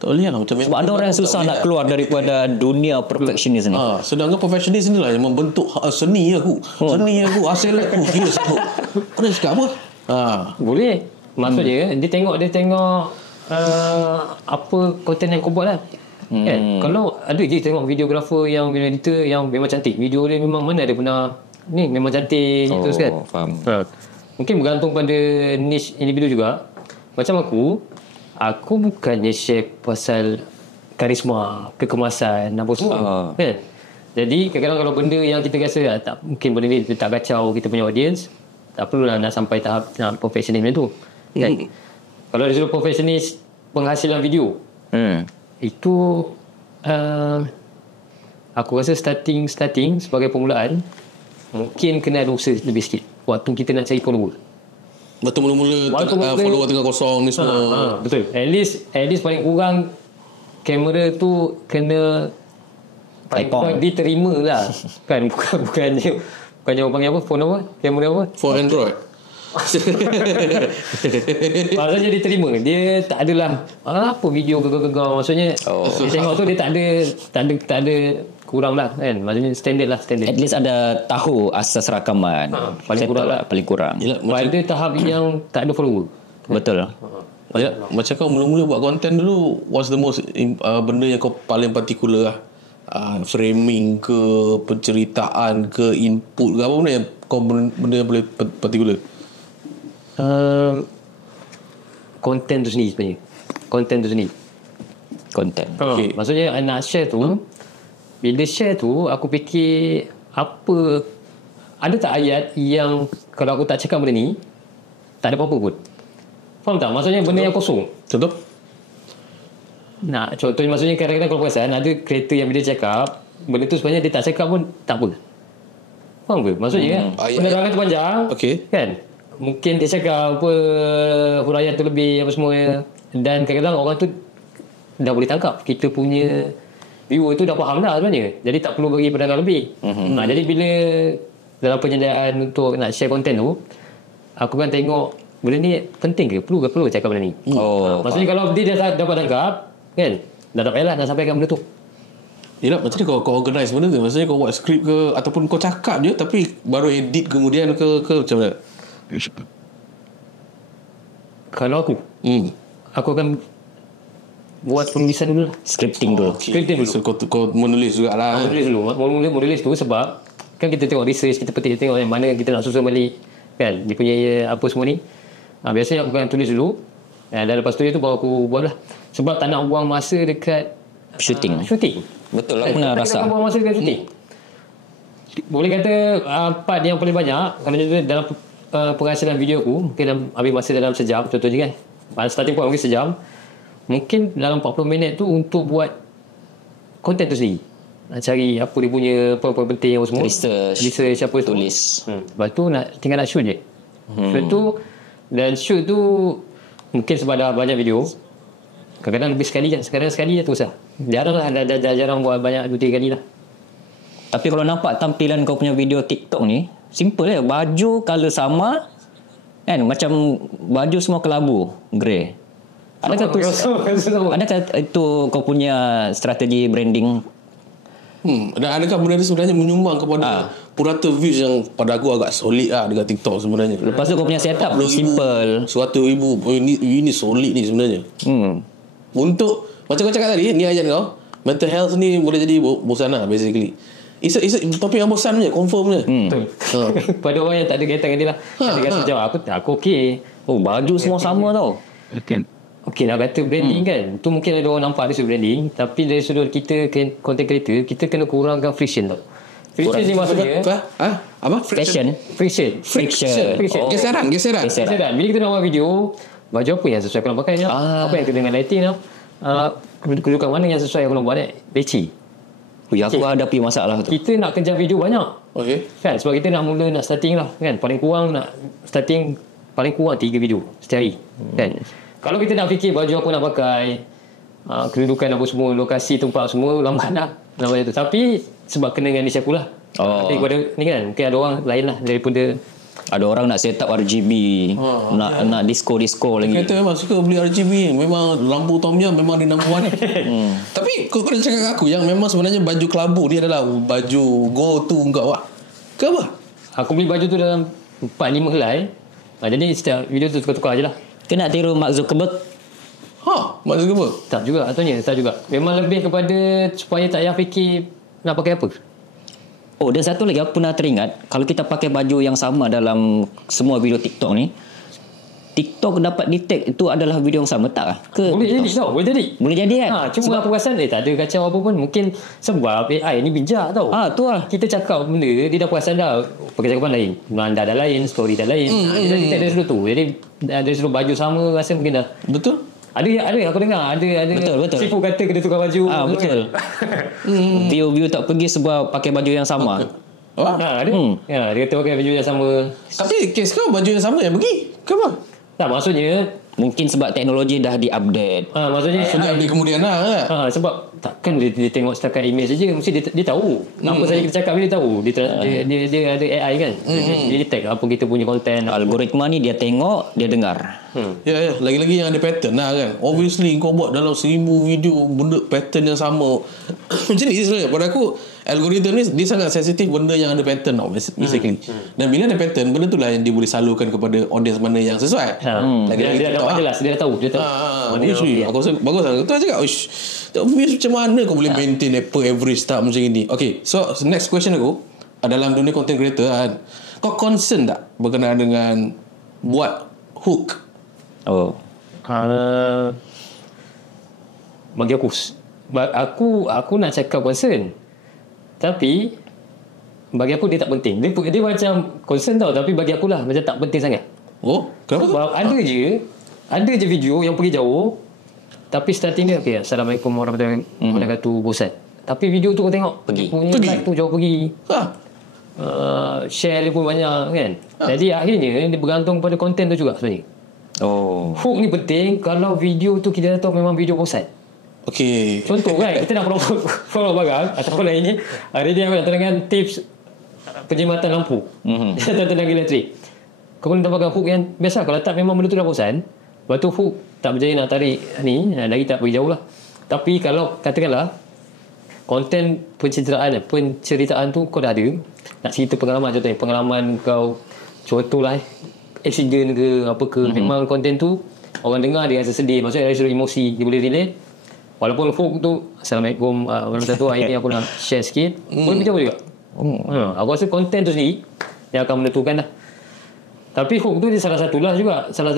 Tak boleh lah macam Sebab ada orang yang susah nak keluar daripada dunia perfectionist ni. Sedangkan perfectionist ni lah yang membentuk seni aku. Seni aku, hasil aku, skills aku. Kau nak cakap apa? Boleh. Maksudnya dia tengok apa konten yang kau buat lah. Kan? Kalau ada je tengok videographer yang editor yang memang cantik, video dia memang mana ada pernah ni memang cantik terus kan. Faham. Mungkin bergantung pada niche individu juga. Macam aku bukannya share pasal karisma, kekemasan apa semua kan. Jadi kadang-kadang kalau benda yang kita rasa tak mungkin benda ni tak kacau kita punya audience, tak perlulah nak sampai tahap nak profesional macam tu kan. Kalau dari sudut profesionalis penghasilan video itu aku rasa starting sebagai permulaan mungkin kena ada usaha lebih sikit waktu kita nak cari follower. Waktu mula-mula follower tengah kosong ni semua. Betul. At least paling kurang kamera tu kena paling kurang diterima lah. Kan bukannya orang panggil apa, phone apa, kamera apa, For Android. maksudnya diterima. Dia tak adalah apa video gegar-gegar. Maksudnya dia tengok tu dia tak ada kurang lah kan. Maksudnya standard. At least ada tahu asas rakaman. Paling kurang lah. Paling kurang. Yelah, pada tahap yang tak ada follower. Betul. Macam kau mula-mula buat konten dulu, what's the most benda yang kau paling particular lah? Framing ke, penceritaan ke, input ke, apa benda yang kau benda yang boleh particular? Konten tu sendiri sebenarnya. Konten. Okay. Maksudnya nak share tu, bila share tu aku fikir apa, ada tak ayat yang kalau aku tak cakap benda ni tak ada apa-apa pun. Faham tak? Maksudnya benda yang kosong. Contoh? Contohnya maksudnya kadang-kadang kalau perasan ada kreator yang bila cakap benda tu sebenarnya dia tak cakap pun tak apa. Faham ke? Maksudnya penerangan tu panjang kan? Mungkin dia cakap apa huraian tu lebih apa semua, dan kadang-kadang orang tu dah boleh tangkap kita punya viewer tu dah faham dah sebenarnya. Jadi tak perlu bagi penerangan lebih. Jadi bila dalam penyediaan untuk nak share konten tu, aku kan tengok benda ni penting ke? Perlu cakap benda ni? Maksudnya kalau dia dah dapat tangkap kan, dah tak payahlah nak sampaikan benda tu. Yelah, macam ni kau organize benda tu? Maksudnya kau buat skrip ke, ataupun kau cakap je tapi baru edit kemudian ke macam mana? Kalau aku akan buat penulisan dulu lah. Scripting dulu. Scripting dulu. So kau menulis jugalah. Menulis tu sebab kan kita tengok research, kita petik tengok yang mana kita nak susun balik kan, dia punya apa semua ni. Biasanya aku akan tulis dulu, dan lepas tu baru aku buat lah. Sebab tak nak buang masa dekat Shooting. Betul lah. Aku pernah rasa buang masa dekat shooting. Boleh kata part yang paling banyak kerana dalam penghasilan video aku mungkin habis masa dalam sejam contohnya kan. Starting point mungkin sejam. mungkin dalam 40 minit tu untuk buat konten tu sendiri. Nak cari apa dia punya apa-apa penting apa semua. Research apa tu. Tulis. Lepas tu tinggal nak shoot je. Shoot tu, dan shoot tu mungkin sebab dah banyak video, kadang-kadang lebih sekali je. Sekarang sekali je terus lah. Jarang lah, dah jarang buat banyak 2-3 kali lah. Tapi kalau nampak tampilan kau punya video TikTok ni, simple je. Baju colour sama kan, macam baju semua kelabu grey. Adakah itu kau punya strategi branding? Dan adakah benda ni sebenarnya menyumbang kepada purata views yang pada aku agak solid lah dekat TikTok sebenarnya. Lepas tu kau punya setup simple. 100,000 ini solid ni sebenarnya. Untuk macam kau cakap tadi, ni ajan kau, mental health ni boleh jadi bosan lah basically. It's topik yang bosan punya, confirm punya. Pada orang yang tak ada kaitan dengan dia lah. Dia rasa macam aku okey. Oh, baju semua sama tau. Okey, nak kata branding kan, tu mungkin ada orang nampak dari sudut branding, tapi dari sudut kita content creator, kita kena kurangkan friction tau. Friction ni maksudnya apa? Friction. Geseran. Bila kita nak buat video, baju apa yang sesuai kalau pakai, apa yang kena dengan lighting, kedudukan mana yang sesuai kalau buat leci. Aku hadapi masalah tu. Kita nak kejar video banyak. Okay. Kan, sebab kita nak starting lah kan, paling kurang 3 video setiap hari. Kan. Kalau kita nak fikir baju apa nak pakai, kedudukan apa semua, lokasi tempat semua, lambat lah namanya tu. Tapi sebab kena dengan niche aku lah. Daripada ni kan, mungkin ada orang lain lah daripada. Ada orang nak set up RGB, nak disco lagi. Kita memang suka beli RGB. Memang lampu Tom Yum memang dia number one. Tapi kau kena cakap dengan aku yang memang sebenarnya baju kelabu dia adalah baju go to kau lah. Ke apa? Aku beli baju tu dalam 4-5 helai. Jadi setiap video tu tukar-tukar je lah. Kena tiru Mark Zuckerberg. Mark Zuckerberg? Tak juga, tak juga. Memang lebih kepada supaya tak payah fikir nak pakai apa. Oh, dan satu lagi aku pernah teringat, kalau kita pakai baju yang sama dalam semua video TikTok ni, TikTok dapat detect itu adalah video yang sama tak lah? Boleh jadi tau, boleh jadi kan. Cuma sebab aku perasan tak ada kacau apa pun. Mungkin sebab AI ni bijak tau. Tu lah. Kita cakap benda, dia dah perasan dah. Percakapan lain, nanda dah lain, story dah lain. Dia detect dari sudut tu. Jadi dari sudut baju sama, rasa mungkin dah. Betul? Ada aku dengar ada betul. Sifu kata kena tukar baju. Betul. View tak pergi sebab pakai baju yang sama. Ada. Dia kata pakai baju yang sama. Tapi kes kau baju yang sama yang pergi. Kenapa? Tak, maksudnya mungkin sebab teknologi dah di-update. Maksudnya update kemudian lah. sebab takkan dia tengok setakat image saja, mesti dia tahu. Apa saja kita cakap dia tahu. Dia ada AI kan. Dia detect apa kita punya content. Algoritma ni dia tengok, dia dengar. Ya, lagi-lagi yang ada pattern lah kan. Obviously kau buat dalam 1000 video benda pattern yang sama. Macam ni sebenarnya pada aku, algoritma ni dia sangat sensitif benda yang ada pattern tau, basically. Dan bila ada pattern, benda tu lah yang dia boleh salurkan kepada audience mana yang sesuai. Dia dah jelas, dia dah tahu. Aku rasa bagus lah. Tu cakap obvious macam mana kau boleh maintain per average tak macam ni. Okay, so next question aku, dalam dunia content creator kan, kau concern tak berkenaan dengan buat hook? Bagi aku nak cakap concern, tapi bagi aku dia tak penting. Dia macam concern tau, tapi bagi aku lah macam tak penting sangat. Kenapa? Sebab ada je video yang pergi jauh, tapi starting dia okay, Assalamualaikum warahmatullahi wabarakatuh, bosan. Tapi video tu kau tengok pergi like tu jauh pergi. Share dia pun banyak kan. Jadi akhirnya dia bergantung pada konten tu juga sebenarnya. Hook ni penting. Kalau video tu kita dah tahu memang video bosan. Okay. Contoh kan, kita nak promote barang ataupun lainnya, ada dia nak dengan tips penjimatan lampu, tenaga elektrik. Kau kena dapatkan hook yang biasa. Kalau tak memang benda tu dah bosan, lepas tu hook tak berjaya nak tarik ni, lagi tak pergi jauh lah. Tapi kalau katakanlah konten penceritaan tu kau dah ada, nak cerita pengalaman, contohnya pengalaman kau, contohlah accident ke apa ke, memang konten tu orang dengar dia rasa sedih, maksudnya dari sudut emosi dia boleh relate. Walaupun hook tu Assalamualaikum warahmatullahi wabarakatuh, ini aku nak share sikit, boleh macam juga. Aku rasa konten tu sendiri yang akan menentukan lah. Tapi hook tu dia salah satu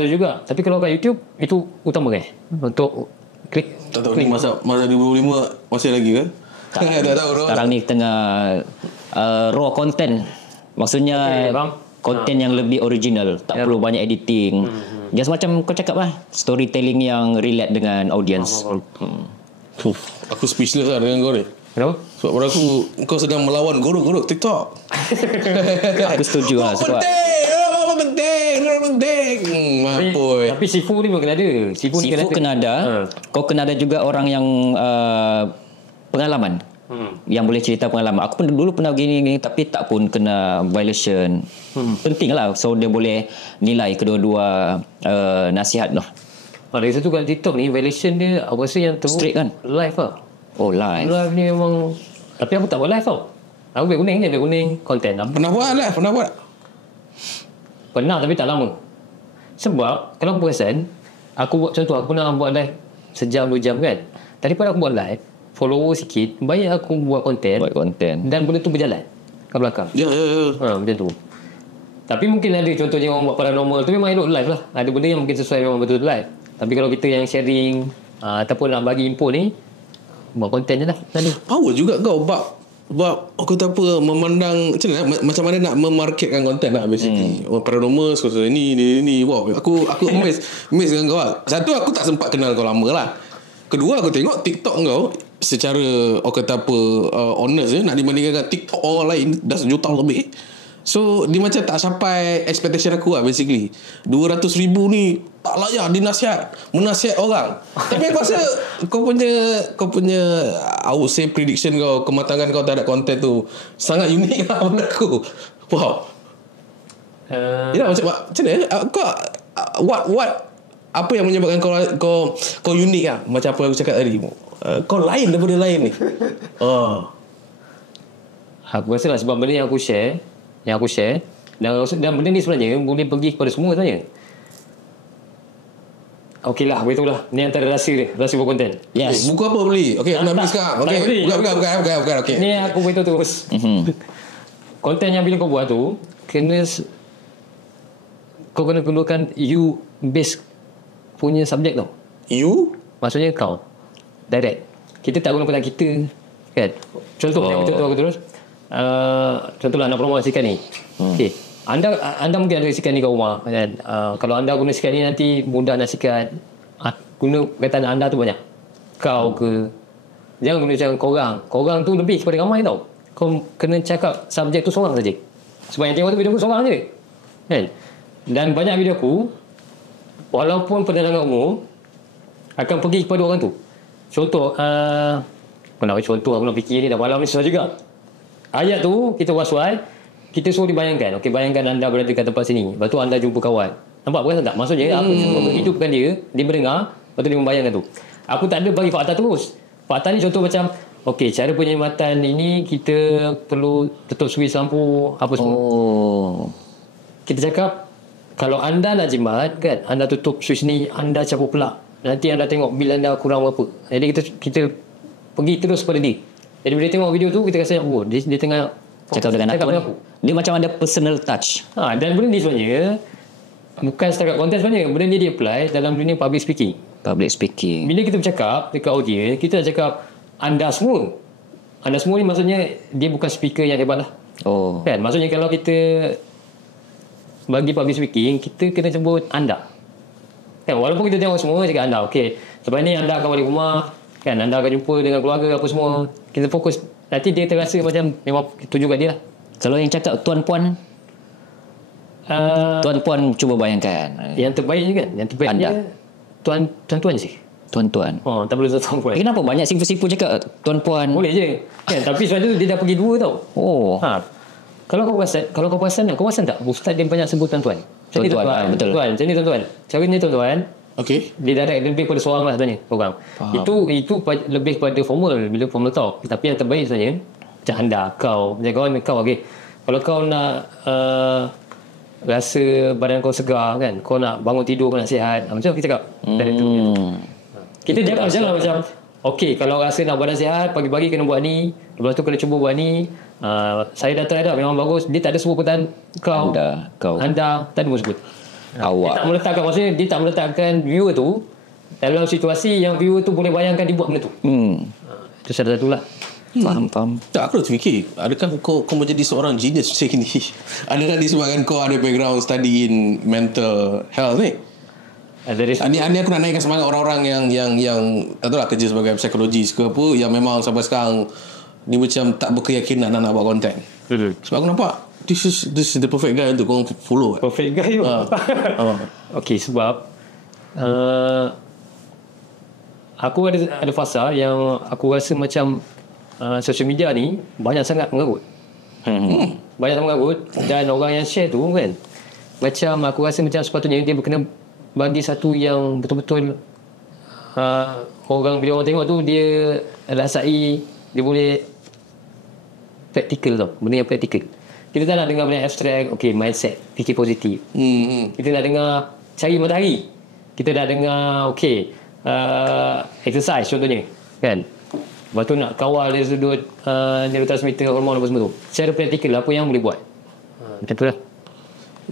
juga. Tapi kalau kat YouTube itu utama kan untuk klik. Tak tahu ni masa 2025 masih lagi ke? Tak tahu. Sekarang ni tengah raw content. Maksudnya konten yang lebih original, tak perlu banyak editing. Just macam kau cakap lah, storytelling yang relate dengan audience. Aku speechless lah dengan kau ni. Kenapa? Sebab pada aku kau sedang melawan guru-guru TikTok. Aku setuju lah sebab penting. Mampoi. Tapi Sifu ni memang kena ada. Sifu kena ada. Kau kena ada juga orang yang pengalaman. Yang boleh cerita pengalaman. Aku pun dulu pernah gini tapi tak pun kena violation. Penting lah. So dia boleh nilai kedua-dua nasihat lah. Dari satu kat TikTok ni violation dia aku rasa yang teruk Straight kan? live lah. Oh, live. Live ni memang. Tapi aku tak buat live tau. Aku buat kuning je. Buat kuning konten. Pernah buat lah. Pernah tapi tak lama. Sebab kalau aku perasan, aku buat contoh, aku pernah buat live sejam 2 jam kan. Daripada aku buat live, follower sikit, baik aku buat konten dan benda tu berjalan kat belakang. Ya. Macam tu. Tapi mungkin ada contohnya orang buat paranormal tu memang elok live lah. Ada benda yang mungkin sesuai memang betul live. Tapi kalau kita yang sharing ataupun nak bagi info ni, buat konten je lah. Power juga kau Sebab aku kata apa, memandang macam mana nak memarketkan konten lah basically. Paranormal sekolah ni. Wow, aku amazed dengan kau lah. Satu, aku tak sempat kenal kau lama lah. Kedua, aku tengok TikTok kau secara orang kata apa honest nak dibandingkan dengan TikTok orang lain dah 1 juta lebih. So dia macam tak sampai expectation aku lah basically. 200,000 ni tak layak menasihat orang. Tapi aku rasa kau punya I would say prediction kau, kematangan kau terhadap konten tu sangat unik lah benda aku. Wow. Macam mana kau what apa yang menyebabkan kau unik lah, macam apa aku cakap tadi. Kau lain daripada lain ni. Aku rasa lah sebab benda yang aku share dan benda ni sebenarnya boleh pergi kepada semua sebenarnya. Okey lah, beritahu lah. Ni antara rahsia dia, rahsia buat konten. Yes. Buku apa beli? Okey, nak beli sekarang. Okey, bukan. Okey. Ni aku beritahu terus. Konten yang bila kau buat tu kau kena keluarkan you base punya subjek tau. You? Maksudnya kau direct. Kita tak guna konten kita kan. Contoh yang kita tu aku terus. Contohlah nak promosikan ni. Okey. Anda mungkin ada sikat ni kat rumah kan. Kalau anda guna sikat ni nanti mudah nak sikat. Guna kaitan anda tu banyak. Kau ke. Jangan guna macam korang. Korang tu lebih kepada ramai tau. Kau kena cakap subjek tu seorang saja. Sebab yang tengok tu video aku seorang je. Kan? Dan banyak video aku walaupun penerangan umum akan pergi kepada orang tu. Contoh contoh aku nak fikir ni dah malam ni susah juga. Ayat tu kita waswai, kita suruh dibayangkan. Okey, bayangkan anda berada kat tempat sini. Lepas tu anda jumpa kawan. Nampak perasan tak? Maksudnya apa yang menghidupkan dia mendengar, lepas tu dia membayangkan tu. Aku tak ada bagi fakta terus. Fakta ni contoh macam okey, cara penyematan ini kita perlu tutup switch lampu apa semua. Kita cakap kalau anda nak jimat kan, anda tutup switch ni, anda capur pelak. Nanti anda tengok bil anda kurang berapa. Jadi kita pergi terus pada dia. Jadi bila tengok video tu kita rasa dia tengah cakap dengan aku. Dia macam ada personal touch. Dan benda ni sebenarnya bukan setakat konten sebenarnya. Benda ni dia apply dalam dunia public speaking. Bila kita bercakap dekat audience, kita nak cakap anda semua. Anda semua ni maksudnya dia bukan speaker yang hebat lah. Kan? Maksudnya kalau kita bagi public speaking, kita kena sebut anda. Kan? Walaupun kita tengok semua cakap anda. Okey, sebab ni anda akan balik rumah. Kan? Anda akan jumpa dengan keluarga apa semua. Kita fokus. Nanti dia terasa macam memang tuju kat dia lah. Kalau yang cakap tuan-puan, tuan-puan cuba bayangkan. Yang terbaik je kan? Yang terbaik anda. Tuan-tuan je. Tuan-tuan. Tak perlu tuan-puan. Kenapa banyak sifu-sifu cakap tuan-puan? Boleh je. Kan? Tapi sebab tu dia dah pergi 2 tau. Kalau kau perasan tak? Ustaz dia banyak sebut tuan-tuan. Tuan-tuan. Betul. Tuan, macam ni tuan-tuan. Caranya tuan-tuan. Okey. Dia direct lebih pada seorang lah sebenarnya orang. Itu lebih pada formal, bila formal talk. Tapi yang terbaik sebenarnya macam anda, kau, macam kau okey. Kalau kau nak rasa badan kau segar kan, kau nak bangun tidur, kau nak sihat, macam kita cakap dari tu. Kita jangan macam okey, kalau rasa nak badan sihat, pagi-pagi kena buat ni, lepas tu kena cuba buat ni. Saya dah try dah, memang bagus. Dia tak ada sebut perkataan kau. Anda tak ada sebut. Awak. Dia tak meletakkan, maksudnya dia tak meletakkan viewer tu dalam situasi yang viewer tu boleh bayangkan dia buat benda tu. Itu salah satu lah. Faham. Tak, aku dah fikir, adakah kau menjadi seorang genius macam ni? Adakah disebabkan kau ada background study in mental health ni? Dari Ni aku nak naikkan semangat orang-orang yang tak tahu lah kerja sebagai psikologis ke apa, yang memang sampai sekarang ni macam tak berkeyakinan nak buat konten. Sebab aku nampak this is the perfect guy untuk korang follow. Perfect guy tu. Okay, sebab aku ada fasa yang aku rasa macam social media ni banyak sangat mengarut. Banyak sangat mengarut, dan orang yang share tu kan, macam aku rasa macam sepatutnya dia kena bagi satu yang betul-betul bila orang tengok tu dia rasai, dia boleh praktikal tau, benda yang praktikal. Kita tak nak dengar benda abstrak. Okay, mindset, fikir positif. Kita nak dengar cari matahari. Kita nak dengar exercise contohnya kan. Lepas tu nak kawal dari sudut neurotransmitter, hormon apa semua tu. Secara praktikal apa yang boleh buat. Macam tu lah.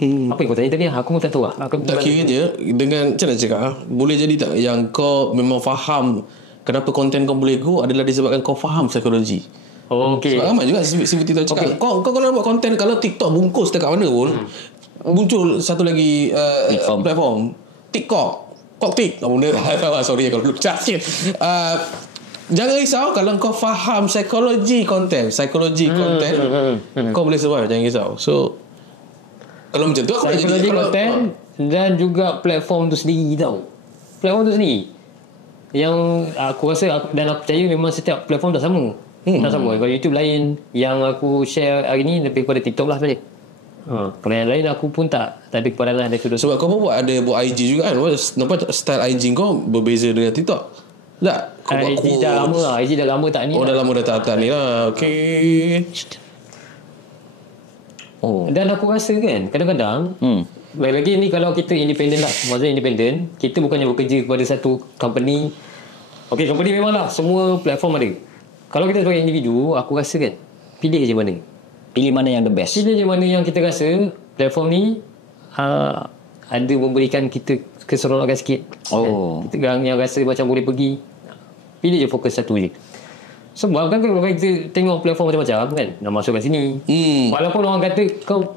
Apa yang kau tanya tadi? Aku pun tak tahu lah. Aku tak kira je dengan macam mana cakap boleh jadi tak yang kau memang faham kenapa konten kau boleh go adalah disebabkan kau faham psikologi. Okay. Sebab ramai juga seperti tu cakap, kau kalau buat konten, kalau TikTok bungkus dekat mana pun muncul satu lagi platform TikTok Koktik sorry kalau jangan risau kalau kau faham psikologi konten kau boleh survive, jangan risau. So kalau macam tu psikologi konten dan juga platform tu sendiri tau. Platform tu sendiri yang aku rasa dan aku percaya memang setiap platform tak sama. Tak sama. Kalau YouTube lain, yang aku share hari ni lebih kepada TikTok lah sebenarnya. Kalau yang lain aku pun tak ada kepadan dari sudut. Sebab kau pun buat IG juga kan. Nampak style IG kau berbeza dengan TikTok. Tak? IG dah lama lah. IG dah lama tak ni. Dah lama dah tak ni lah. Okay. Dan aku rasa kan kadang-kadang lagi ni kalau kita independent lah. Maksudnya independent, kita bukannya bekerja kepada satu company. Okay, company memang lah semua platform ada. Kalau kita sebagai individu, aku rasa kan pilih je mana. Pilih mana yang the best. Pilih je mana yang kita rasa platform ni ada memberikan kita keseronokan sikit. Kita yang rasa macam boleh pergi, pilih je fokus satu je. Sebab kan kalau kita tengok platform macam-macam kan, nak masuk kat sini. Walaupun orang kata kau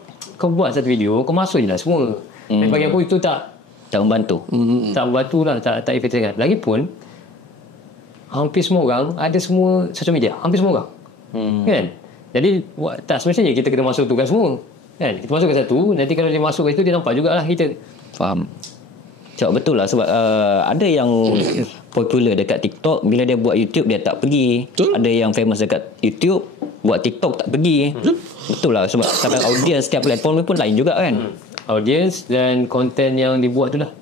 buat satu video, kau masuk je lah semua. Dan bagi aku itu tak membantu. Tak membantu lah, tak efektif sangat. Lagipun hampir semua orang ada semua social media. Hampir semua orang. Kan? Jadi tak semestinya kita kena masuk tu kan semua. Kan? Kita masuk ke satu, nanti kalau dia masuk ke situ dia nampak jugalah kita. Faham. Cakap betul lah. Sebab ada yang popular dekat TikTok, bila dia buat YouTube dia tak pergi. Ada yang famous dekat YouTube, buat TikTok tak pergi. Betul lah. Sebab sampai audience setiap platform pun lain juga kan. Audience dan konten yang dibuat tu lah.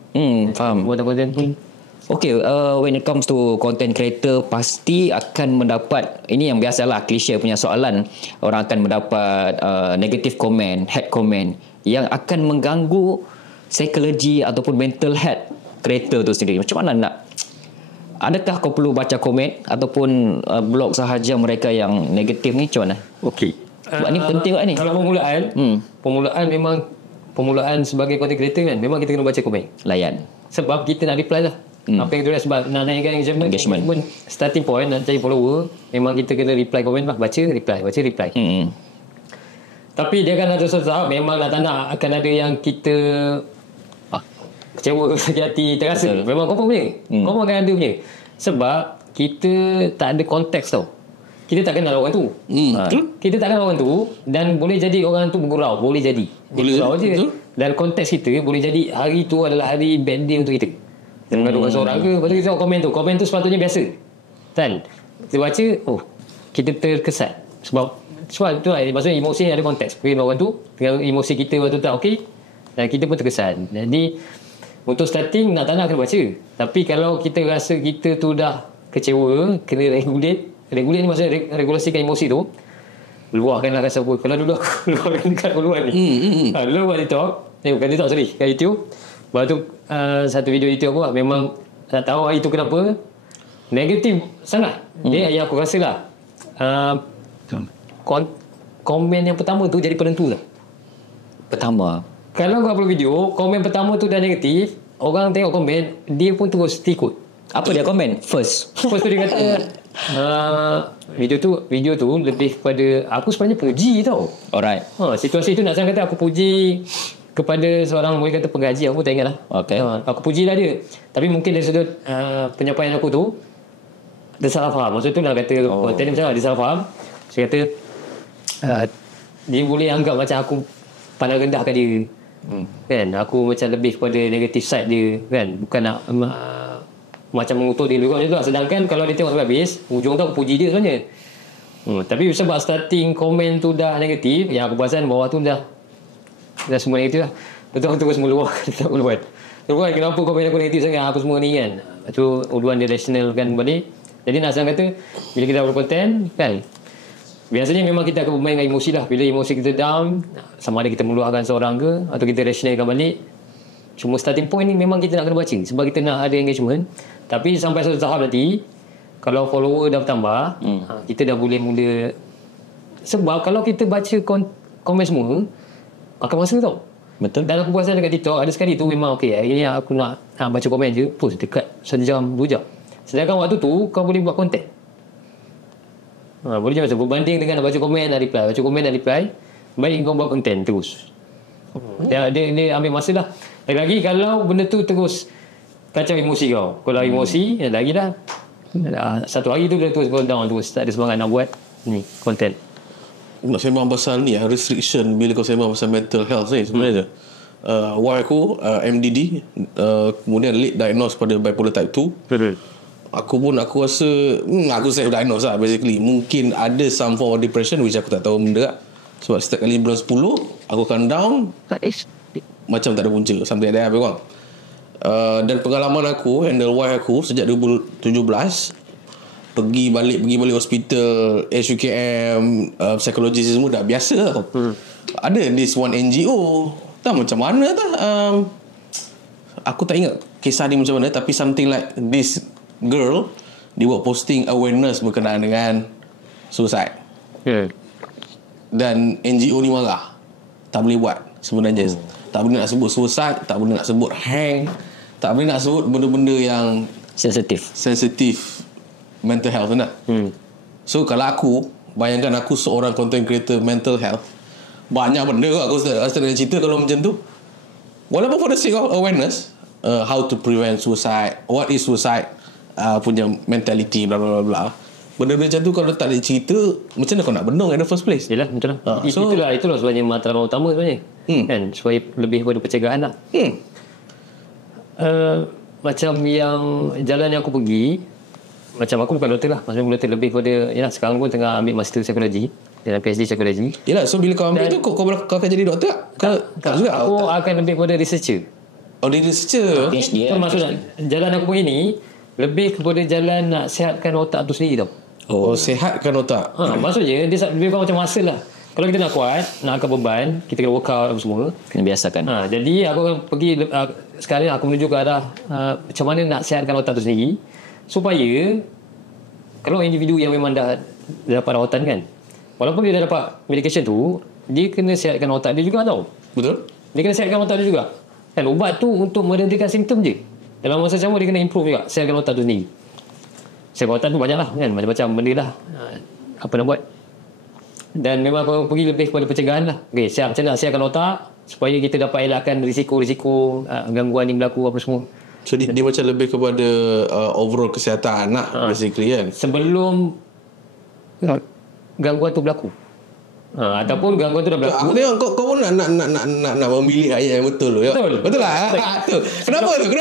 Faham. Buatan konten pun. Okay, when it comes to content creator, pasti akan mendapat, ini yang biasalah klise punya soalan, orang akan mendapat negative comment, hate comment yang akan mengganggu psikologi ataupun mental health creator tu sendiri. Macam mana nak, adakah kau perlu baca komen ataupun blog sahaja mereka yang negatif ni? Macam mana? Okay, sebab ni penting kan ni. Kalau permulaan memang permulaan sebagai content creator kan, memang kita kena baca komen, layan, sebab kita nak reply lah. Apa yang tulis, sebab nak naikkan engagement. Starting point nak cari follower, memang kita kena reply komen lah. Baca reply. Tapi dia kan ada satu tahap, memang tak nak akan ada yang kita kecewa, sakit hati, terasa. Memang kau punya kau akan ada punya. Sebab kita tak ada konteks tau. Kita tak kenal orang tu. Kita tak kenal orang tu, dan boleh jadi orang tu bergurau. Boleh jadi bergurau je. Dan konteks kita boleh jadi hari tu adalah hari bad day untuk kita. Dan orang seorang ke, lepas tu kita tengok komen tu sepatutnya biasa kan. Kita baca, kita terkesan. Sebab tu lah, maksudnya emosi ada konteks. Bila orang tu dengan emosi kita waktu tu tak okey, dan kita pun terkesan. Jadi untuk starting nak tak nak kena baca. Tapi kalau kita rasa kita tu dah kecewa, kena regulate ni maksudnya regulasikan emosi tu. Luahkanlah rasa apa. Kalau dulu aku luahkan dekat keluar ni. Dulu buat TikTok, bukan TikTok, sorry, kat YouTube. Lepas tu satu video YouTube aku memang tak tahu hari tu kenapa negatif sangat. Dia yang aku rasa lah komen yang pertama tu jadi penentu lah. Pertama, kalau kau upload video, komen pertama tu dah negatif, orang tengok komen, dia pun terus ikut. Apa dia komen? First tu dia kata video tu lebih kepada aku sebenarnya puji tau. Alright. Situasi tu nak saya kata aku puji kepada seorang boleh kata penggaji, aku tak ingat lah. Okay. Aku puji lah dia. Tapi mungkin dari sudut penyampaian aku tu dia salah faham. Maksud tu lah kata konten ni macam dia salah faham. Saya kata dia boleh anggap macam aku pandang rendahkan dia. Kan, aku macam lebih kepada negative side dia kan, bukan nak macam mengutuk dia dulu macam tu lah. Sedangkan kalau dia tengok sampai habis, ujung tu aku puji dia sebenarnya. Tapi sebab starting komen tu dah negatif, yang aku perasan bawah tu dah semua negatif lah. Betul aku terus meluah. Tak boleh buat. Terus kenapa komen aku negatif sangat apa semua ni kan. Tu uluan dia rationalkan balik. Jadi nak senang kata, bila kita upload konten kan, biasanya memang kita akan bermain dengan emosi lah. Bila emosi kita down, sama ada kita meluahkan seorang ke atau kita rationalkan balik, cuma starting point ni memang kita nak kena baca sebab kita nak ada engagement. Tapi sampai satu tahap nanti, kalau follower dah bertambah, kita dah boleh mula. Sebab kalau kita baca komen semua, akan masa tau. Betul. Dan aku perasan dekat TikTok, ada sekali tu memang hari ni aku nak baca komen je, post dekat 1 jam 2 jam. Sedangkan waktu tu kau boleh buat konten. Boleh macam berbanding dengan nak baca komen dan reply, baca komen dan reply, baik kau buat konten terus. Dia ambil masa lah. Lagi kalau benda tu terus kacau emosi kau. Kalau emosi lagi dah satu hari tu dia terus go down, terus tak ada semangat nak buat ni konten. Nak sembang pasal ni restriction bila kau sembang pasal mental health ni sebenarnya. Wife aku MDD, kemudian late diagnosed pada bipolar type 2. Aku rasa aku self diagnosed lah basically. Mungkin ada some form of depression which aku tak tahu benda lah. Sebab setiap kali bulan 10 aku akan down macam tak ada punca, something like that bang. Dan pengalaman aku handle wife aku sejak 2017, pergi balik hospital, SUKM, psikologis semua dah biasa tau. Ada this one NGO, tak macam mana tak, aku tak ingat kisah ni macam mana, tapi something like this girl, dia buat posting awareness berkenaan dengan suicide. Dan NGO ni marah, tak boleh buat sebenarnya. Tak boleh nak sebut suicide, tak boleh nak sebut hang, tak boleh nak sebut benda-benda yang sensitif mental health nak. So kalau aku bayangkan aku seorang content creator mental health, banyak benda aku rasa dengan cerita kalau macam tu. Walaupun for the sake of awareness, how to prevent suicide, what is suicide, punya mentality, bla bla bla. Benda-benda macam tu kalau tak ada cerita, macam mana kau nak bendung in the first place? Yelah, betul lah. Itulah sebenarnya matlamat utama sebenarnya. Kan, supaya lebih pada pencegahan lah. Macam yang jalan yang aku pergi, macam aku bukan doktor lah, maksudnya doktor lebih pada, yalah, sekarang pun tengah ambil master psikologi dan PhD psikologi. Yalah, so bila kau ambil tu kau akan jadi doktor tak juga? Aku akan lebih pada researcher. Dia researcher. PhD lah. Maksudnya jalan aku pergi ni lebih kepada jalan nak sihatkan otak tu sendiri tau. Sihatkan otak. Maksudnya dia lebih kurang macam muscle lah. Kalau kita nak kuat, nak angkat beban, kita kena workout apa semua, kena biasakan. Jadi aku akan pergi sekarang aku menuju ke arah macam mana nak sihatkan otak tu sendiri, supaya kalau individu yang memang dah dapat rawatan kan, walaupun dia dah dapat medication tu, dia kena sihatkan otak dia juga tau. Betul. Dia kena sihatkan otak dia juga. Kan ubat tu untuk menghentikan simptom je. Dalam masa sama dia kena improve juga, sihatkan otak tu sendiri. Sihatkan otak tu banyak lah kan, macam-macam benda lah apa nak buat. Dan memang kau pergi lebih kepada pencegahan lah. Macam mana sihatkan otak supaya kita dapat elakkan risiko-risiko gangguan ni berlaku apa semua. So dia macam lebih kepada overall kesihatan lah basically kan, sebelum gangguan tu berlaku. Ataupun gangguan tu dah berlaku. Aku tengok kau pun nak memilih ayat yang betul tu. Betul lah. Kenapa tu?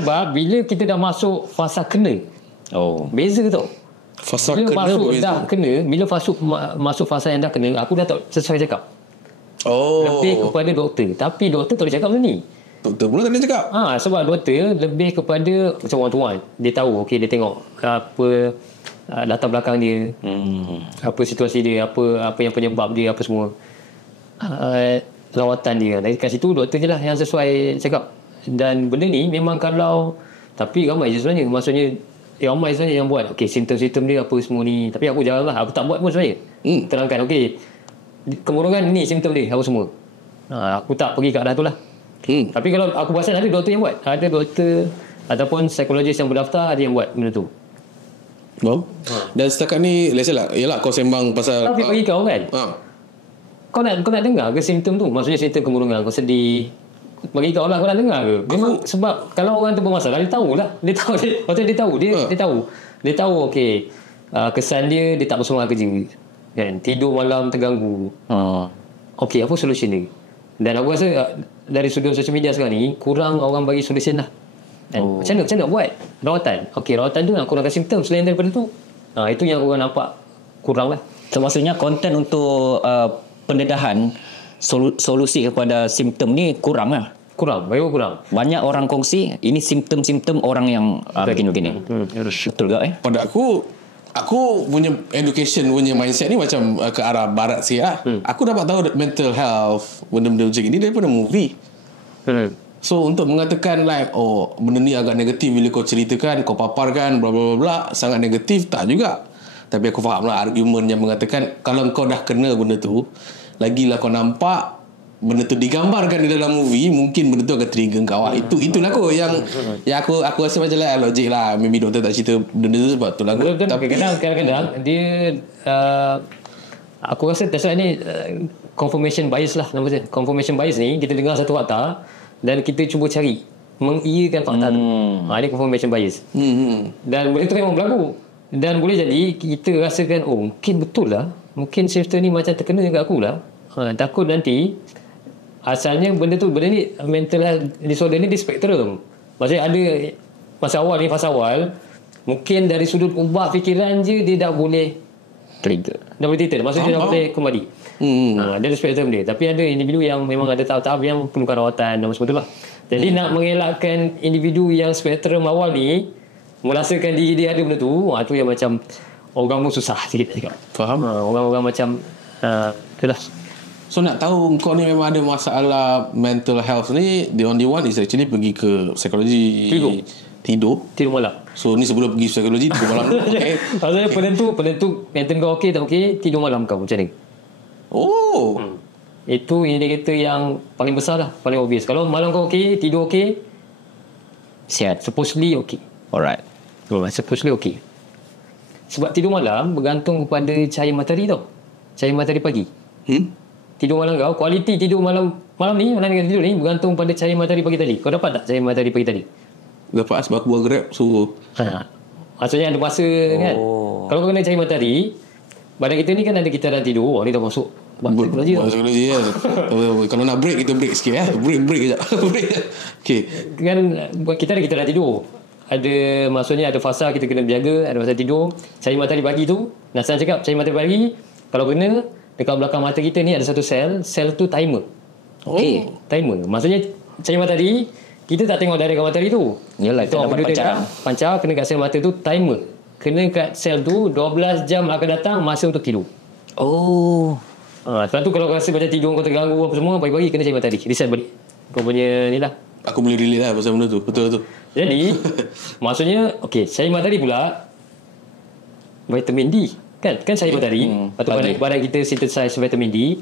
Sebab bila kita dah masuk fasa kena, beza tau. Fasa bila kena masuk berbeza. Dah kena, bila masuk fasa yang dah kena, aku dah tak sesuai cakap. Lebih kepada doktor. Tapi doktor tak boleh cakap benda ni. Doktor pula tak boleh cakap. Sebab doktor lebih kepada macam one-to-one. Dia tahu, dia tengok apa latar belakang dia, apa situasi dia, apa yang penyebab dia, apa semua, rawatan dia. Dari kat situ doktor je lah yang sesuai cakap. Dan benda ni memang kalau, tapi ramai je sebenarnya, maksudnya ramai sebenarnya yang buat simptom-simptom dia apa semua ni, tapi aku jarang lah, aku tak buat pun sebenarnya. Terangkan kemurungan ni simptom dia apa semua, aku tak pergi ke arah tu lah. Tapi kalau aku perasan ada doktor yang buat, ada doktor ataupun psikologis yang berdaftar, ada yang buat benda tu. Dan setakat ni let's say lah, yelah kau sembang pasal tapi bagi kau kan, kau nak dengar ke simptom tu? Maksudnya simptom kemurungan, kau sedih, bagi kau lah, kau nak dengar ke? Memang sebab kalau orang tu bermasalah, dia tahu lah. Dia tahu. Dia tahu okey, kesan dia tak bersemangat kerja kan, tidur malam terganggu. Okey, apa solution dia? Dan aku rasa dari sudut social media sekarang ni kurang orang bagi solution lah. Macam mana nak buat rawatan? Okey, rawatan tu nak kurangkan simptom. Selain daripada tu, itu yang orang nampak kurang lah. So maksudnya konten untuk pendedahan solusi kepada simptom ni kurang lah. Kurang. Banyak orang kongsi ini simptom-simptom orang yang begini-begini. Betul ke Pada aku punya education punya mindset ni macam ke arah barat sikit lah. Aku dapat tahu mental health, benda-benda macam ni daripada movie. So untuk mengatakan like benda ni agak negatif bila kau ceritakan, kau paparkan bla bla bla, sangat negatif, tak juga. Tapi aku faham lah argument yang mengatakan kalau kau dah kena benda tu, lagilah kau nampak benda tu digambarkan di dalam movie, mungkin benda tu akan trigger kau. Itulah aku yang aku rasa macam lah logik lah. Maybe doktor tak cerita benda tu sebab tu lah. Tapi kadang-kadang dia aku rasa dasar ni confirmation bias lah nama dia. Confirmation bias ni kita dengar satu fakta dan kita cuba cari mengiyakan fakta tu. Ini confirmation bias. Dan benda tu memang berlaku. Dan boleh jadi kita rasakan mungkin betul lah, mungkin shifter ni macam terkena dekat aku lah. Takut nanti asalnya benda ni mental health disorder ni di spektrum. Maksudnya ada fasa awal mungkin dari sudut ubah fikiran je dia dah boleh trigger, dah boleh trigger, maksudnya dah boleh kembali. Dia ada spektrum dia. Tapi ada individu yang memang ada tahap-tahap yang perlukan rawatan dan sebagainya lah. Jadi nak mengelakkan individu yang spektrum awal ni merasakan diri dia ada benda tu, tu yang macam orang pun susah sikit cakap. Faham? Orang macam itulah. So nak tahu kau ni memang ada masalah mental health ni, the only one is actually pergi ke psikologi. Tidur malam. So ni sebelum pergi psikologi tidur malam. Okay. Maksudnya penentu mental kau okey tak okey, tidur malam kau macam ni. Itu indikator yang paling besar lah, paling obvious. Kalau malam kau okey, tidur okey, sihat, supposedly okey. Alright. Supposedly okey. Sebab tidur malam bergantung kepada cahaya matahari tau. Cahaya matahari pagi. Tidur malam kau, kualiti tidur malam ni, malam ni tidur ni bergantung pada cahaya matahari pagi tadi. Kau dapat tak cahaya matahari pagi tadi? Dapat sebab aku buat Grab. So maksudnya ada masa kan. Kalau kau kena cahaya matahari, badan kita ni kan ada kita dah tidur, ni dah masuk psikologi tau. Psikologi kan. Kalau nak break, kita break sikit break kejap. Okay. Kan kita dah tidur. Ada maksudnya ada fasa kita kena berjaga, ada fasa tidur. Cahaya matahari pagi tu, Nassan cakap cahaya matahari pagi kalau kena dekat belakang mata kita ni ada satu sel tu timer. Timer. Maksudnya cahaya matahari kita tak tengok dari matahari tu. Yalah, kita dapat pancar kena kat sel mata tu timer. Kena kat sel tu 12 jam akan datang masa untuk tidur. Sebab tu kalau rasa macam tidur kau terganggu apa semua, pagi-pagi kena cahaya matahari. Reset balik kau punya ni lah. Aku boleh relate lah pasal benda tu. Betul. Jadi maksudnya cahaya matahari pula vitamin D kan cahaya matahari atau badan kita synthesize vitamin D.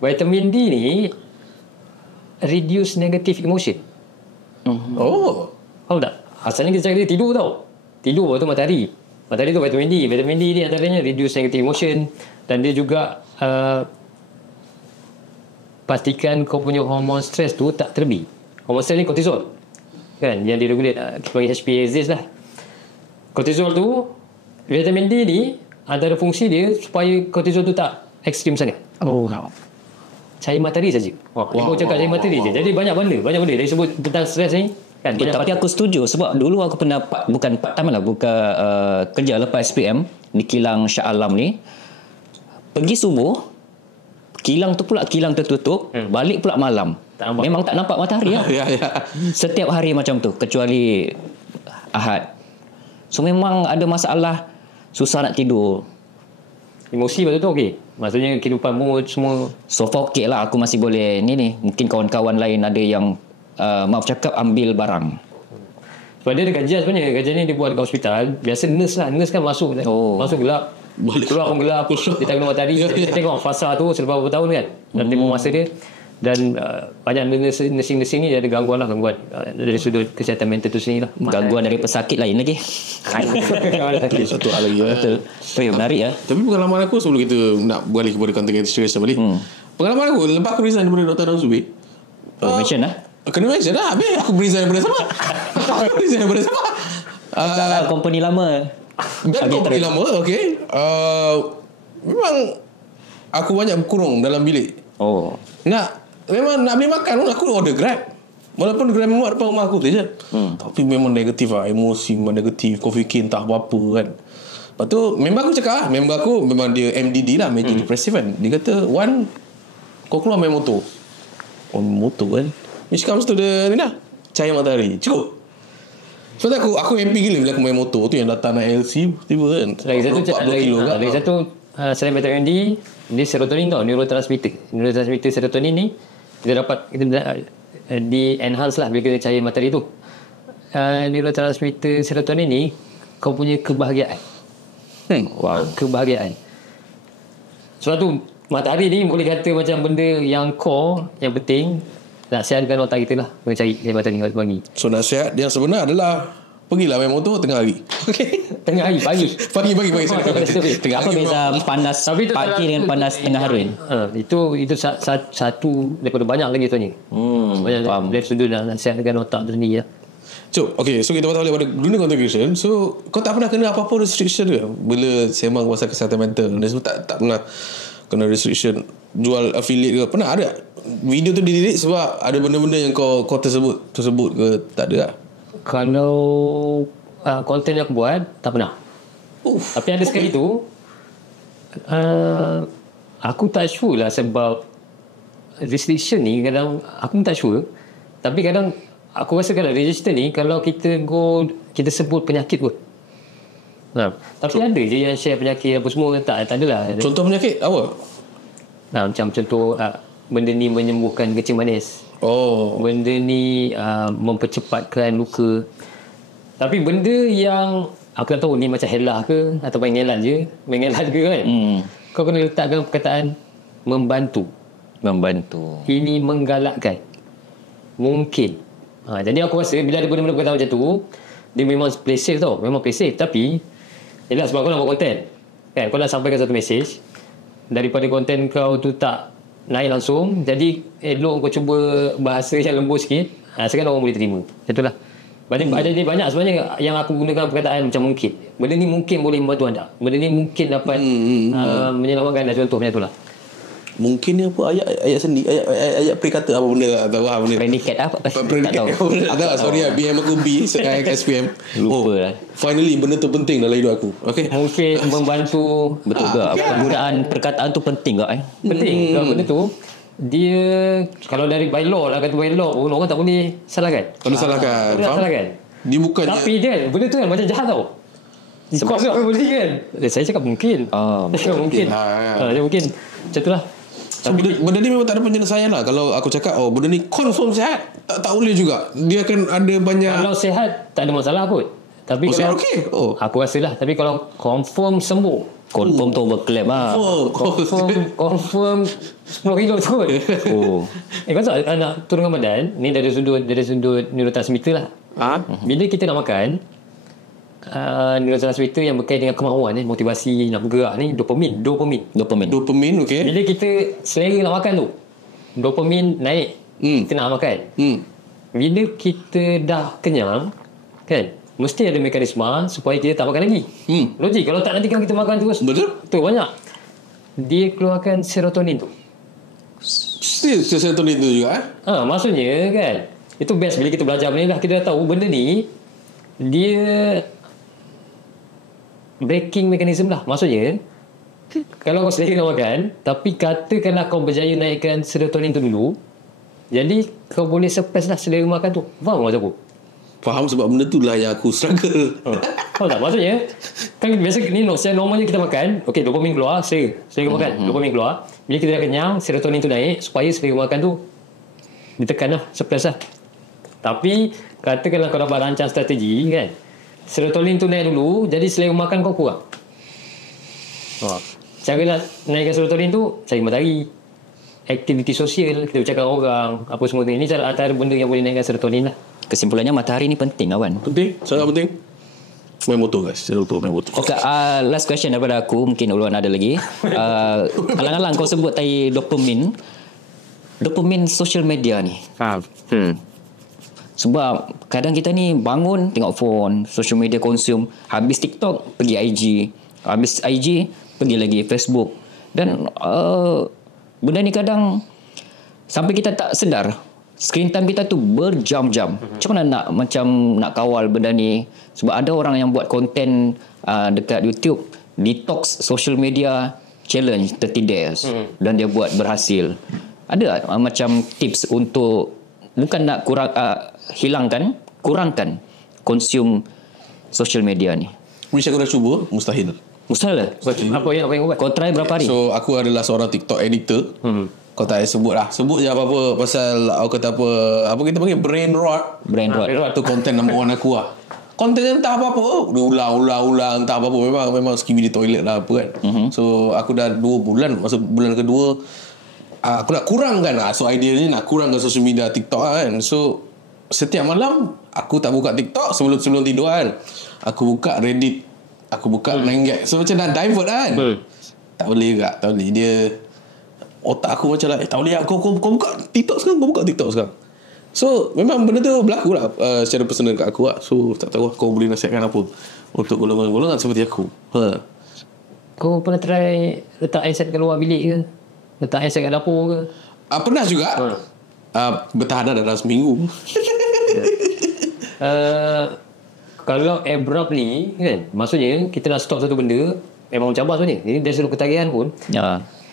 Vitamin D ni reduce negative emotion. Tahu tak? Asalnya kita cakap dia tidur tau. Tidur tu matahari tu vitamin D. Vitamin D ni antaranya reduce negative emotion dan dia juga pastikan kau punya hormon stres tu tak terlebih. Hormon stres ni kortisol kan, yang diregulate kita panggil HPA-Azis lah. Kortisol tu, vitamin D ni antara fungsi dia supaya kortisol tu tak ekstrim sangat. Cahaya matahari saja. Aku cakap cahaya matahari je. Jadi banyak benda dari sebut tentang stres ni kan. Tapi aku setuju sebab dulu aku pernah bukan part time lah, kerja lepas SPM di kilang Shah Alam ni. Pergi subuh, kilang tertutup, balik pula malam. Memang tak nampak matahari lah. Setiap hari macam tu kecuali Ahad. So memang ada masalah, susah nak tidur. Emosi betul tu okey. Maksudnya kehidupan mood semua so far okey lah, aku masih boleh ni. Mungkin kawan-kawan lain ada yang maaf cakap ambil barang. Sebab dia ada kajian sebenarnya. Kajian ni dia buat dekat hospital. Biasa nurse kan masuk gelap, keluar pun gelap. Dia tak kena matahari. Dia tengok fasa tu selepas beberapa tahun kan. Dan tengok masa dia. Dan banyak nursing ni ada gangguan dari sudut kesihatan mental tu sendiri lah. Gangguan dari pesakit lain lagi. Satu hal lagi. Betul. Menarik ya. Tapi pengalaman aku sebelum kita nak balik kepada content creation balik. Pengalaman aku lepas aku resign daripada Dr. Nazubir. Mention lah. Kena mention lah. Habis aku resign daripada sama. Aku resign daripada sama. Company lama. Dan company lama. Okay. Memang aku banyak berkurung dalam bilik. Memang nak beli makan pun aku order Grab. Walaupun Grab memang depan rumah aku tu je. Tapi memang negatif lah. Emosi memang negatif. Kau fikir entah apa-apa kan. Lepas tu member aku cakap lah. Member aku memang dia MDD lah, Major Depressive kan. Dia kata, Wan, kau keluar main motor. Motor kan, which comes to the ni lah, cahaya matahari. Cukup. Sebab aku happy gila bila aku main motor tu yang datang naik LC tiba kan. Lagi satu selain vitamin D, dia serotonin tau, neurotransmitter serotonin ni kita di enhance lah bila kita cahaya matahari tu. Neurotransmitter serotonin ni kau punya kebahagiaan. Kebahagiaan. Sebab tu matahari ni boleh kata macam benda yang core, yang penting nak sihatkan otak kita lah, kena cari cahaya matahari pagi. So nasihat yang sebenar adalah pergilah main motor tengah hari. Okay. Tengah hari, pagi. Tengah apa beza panas pagi dengan panas tengah hari? Itu satu daripada banyak lagi tu ni. Banyak dari sudut nak sihatkan otak tu sendiri lah. So kita patah balik pada dunia content creation. So kau tak pernah kena apa-apa restriction ke bila sembang pasal kesihatan mental? Dan tak pernah kena restriction jual affiliate ke? Pernah ada video tu delete sebab ada benda-benda yang kau tersebut ke? Tak ada lah. Kalau konten yang aku buat tak pernah. Tapi ada sekali tu aku tak sure lah sebab restriction ni kadang aku pun tak sure. Tapi kadang aku rasa kalau register ni kalau kita sebut penyakit pun. Tapi ada je yang share penyakit apa semua, tak adalah. Contoh penyakit apa? Macam contoh benda ni menyembuhkan kencing manis. Benda ni mempercepatkan luka. Tapi benda yang aku tak tahu ni macam helah ke atau mengelan ke kan. Kau kena letakkan perkataan membantu. Ini menggalakkan. Mungkin. Jadi aku rasa bila ada benda-benda perkataan macam tu, dia memang play safe tau. Memang play safe. Tapi yelah sebab kau nak buat konten kan, kau nak sampaikan satu mesej. Daripada konten kau tu tak naik langsung, jadi elok kau cuba bahasa yang lembut sikit, sekarang orang boleh terima. Macam tu lah. Jadi banyak sebenarnya yang aku gunakan perkataan macam mungkin. Benda ni mungkin boleh membantu anda. Benda ni mungkin dapat menyelamatkan anda. Contoh macam tu lah. Mungkin ni apa ayat sendi, ayat perikata apa benda atau apa benda. Predikat apa? Tak tahu. Ada sorry BM aku B sekarang SPM. Lupa lah. Finally benda tu penting dalam hidup aku. Okay. Mungkin membantu. Betul ke? Penggunaan perkataan tu penting ke? Penting. Kalau benda tu dia kalau dari by law lah, kata by law orang tak boleh salahkan. Kalau salahkan. Dia bukan. Tapi dia benda tu kan macam jahat tau. Sebab apa boleh kan? Saya cakap mungkin. Mungkin. Mungkin. Macam tu lah. So, benda ni memang tak ada penyelesaian lah. Kalau aku cakap benda ni confirm sihat, tak boleh juga. Dia akan ada banyak. Kalau sihat tak ada masalah pun. Tapi kalau okay. Aku rasa lah. Tapi kalau confirm sembuh, confirm tu overclaim lah. Confirm 10 kilo tu kot. Kau tahu anak turunkan badan ni dari sudut neurotransmitter lah. Bila kita nak makan, neurotransmitter yang berkait dengan kemahuan motivasi nak bergerak ni, dopamin, okay. Bila kita selera nak makan tu, dopamin naik, kita nak makan. Bila kita dah kenyang kan, mesti ada mekanisme supaya kita tak makan lagi. Logik. Kalau tak nanti kan kita makan terus. Betul. Tu banyak dia keluarkan serotonin tu. Still serotonin tu juga maksudnya kan, itu best bila kita belajar benda ni lah. Kita dah tahu benda ni dia breaking mechanism lah. Maksudnya kalau kau selera nak makan, tapi katakanlah kau berjaya naikkan serotonin tu dulu, jadi kau boleh suppress lah selera makan tu. Faham maksud aku? Faham, sebab benda tu lah yang aku struggle. Faham tak? Maksudnya kan biasa ni secara normalnya kita makan, okay, dopamin keluar, selera makan, dopamin keluar. Bila kita dah kenyang, serotonin tu naik supaya selera makan tu ditekan lah, suppress lah. Tapi katakanlah kau dapat rancang strategi kan, serotonin tu naik dulu, jadi selera makan kau kurang. Cara nak naikkan serotonin tu, cari matahari. aktiviti sosial, kita bercakap dengan orang, apa semua ni. Ini antara benda yang boleh naikkan serotonin lah. Kesimpulannya matahari ni penting kawan. Penting, sangat penting. Main motor guys, secara betul main motor. Okay, last question daripada aku. Mungkin Ulwan ada lagi. Alang-alang kau sebut tadi dopamin social media ni. Sebab kadang kita ni bangun tengok phone, social media consume, habis TikTok pergi IG, habis IG pergi lagi Facebook. Dan benda ni kadang sampai kita tak sedar screen time kita tu berjam-jam. Macam mana nak kawal benda ni? Sebab ada orang yang buat konten dekat YouTube detox social media challenge 30 days dan dia buat berhasil. Ada macam tips untuk bukan nak kurangkan consume social media ni. Which aku dah cuba, mustahil. Mustahil. Apa yang buat? Kau try berapa hari? So aku adalah seorang TikTok editor. Kau tak payah sebut lah. Sebut je apa-apa pasal aku kata apa kita panggil brain rot. Brain rot. Tu konten number one aku lah. Konten entah apa-apa, dia ulang entah apa-apa, memang skimmy di toilet lah apa kan. So aku dah 2 bulan, masa bulan kedua aku nak kurangkan lah. So idea ni nak kurangkan social media TikTok lah kan. So setiap malam aku tak buka TikTok sebelum tidur kan. Aku buka Reddit, aku buka 9gag. So macam nak divert kan. Tak boleh juga, tak boleh. Dia otak aku macam lah, tak boleh lah. Kau buka TikTok sekarang, kau buka TikTok sekarang. So memang benda tu berlaku lah secara personal kat aku lah. So tak tahu kau boleh nasihatkan apa untuk golongan-golongan seperti aku. Kau pernah try letak handset kat luar bilik ke? Letak handset kat dapur ke? Pernah juga. Bertahan dalam seminggu. Kalau abruptly kan, maksudnya kita nak stop satu benda, memang cabar sebenarnya. Jadi dari sudut ketagihan pun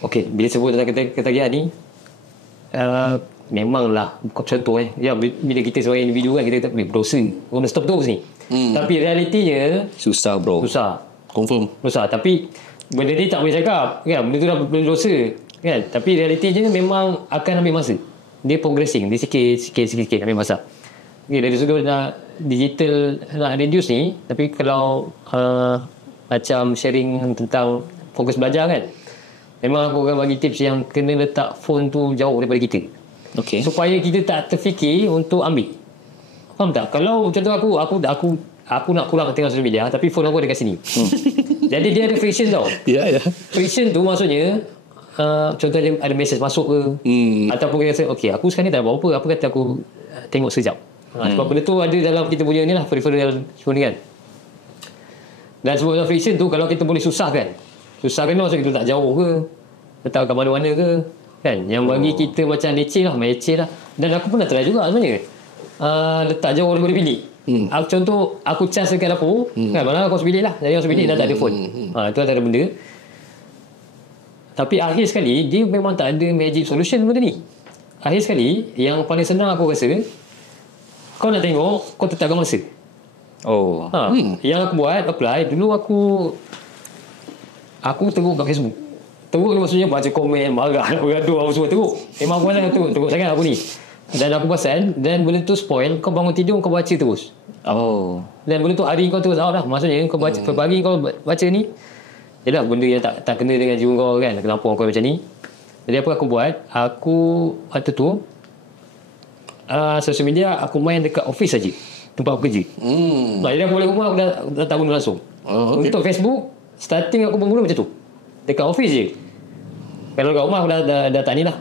okey, bila sebut tentang ketagihan ni, memanglah contoh ya, bila kita sebagai individu kan, kita boleh berdosa, orang stop terus ni. Tapi realitinya Susah bro. susah. Confirm. Susah. Tapi benda ni tak boleh cakap kan, benda tu dah berdosa kan. Tapi realitinya memang akan ambil masa. Dia progressing, dia sikit ambil masa. Okay, dari sudut nak digital nak reduce ni, tapi kalau macam sharing tentang fokus belajar kan, memang aku akan bagi tips yang kena letak phone tu jauh daripada kita. Okay. Supaya kita tak terfikir untuk ambil. Faham tak? Kalau contoh aku nak kurang tengok social media, tapi phone aku ada kat sini. Jadi dia ada friction tau. Ya. Friction tu maksudnya contohnya ada message masuk ke, ataupun kita rasa okay, aku sekarang ni tak buat apa kata aku tengok sekejap. Sebab benda tu ada dalam kita punya ni lah, peripheral semua ni kan. Dan sebab friction tu kalau kita boleh susahkan maksud kita tak jauh ke, letak kat mana-mana ke kan, yang bagi kita macam leceh lah. Dan aku pernah try juga sebenarnya, letak jauh daripada bilik. Contoh aku charge dekat dapur kan, malah aku masuk bilik lah, jadi masuk bilik dah tak ada phone. Itu antara benda. Tapi akhir sekali dia memang tak ada magic solution benda ni. Akhir sekali yang paling senang aku rasa, kau nak tengok, kau tetapkan masa. Yang aku buat apply dulu, aku teruk kat Facebook. Teruk ni maksudnya baca komen, marah, bergaduh, apa semua teruk. Memang aku macam teruk sangat aku ni. Dan aku perasan, dan benda tu spoil, kau bangun tidur kau baca terus. Dan benda tu hari kau terus out lah. Maksudnya kau baca, pagi kau baca ni, yelah benda yang tak kena dengan jiwa kau kan, kenapa kau macam ni. Jadi apa aku buat, aku waktu tu social media aku main dekat office saja, tempat aku kerja. Jadi aku balik rumah, aku dah tahu langsung. Untuk Facebook, starting aku bermula macam tu, dekat office je. Kalau kat rumah aku dah tak ni lah.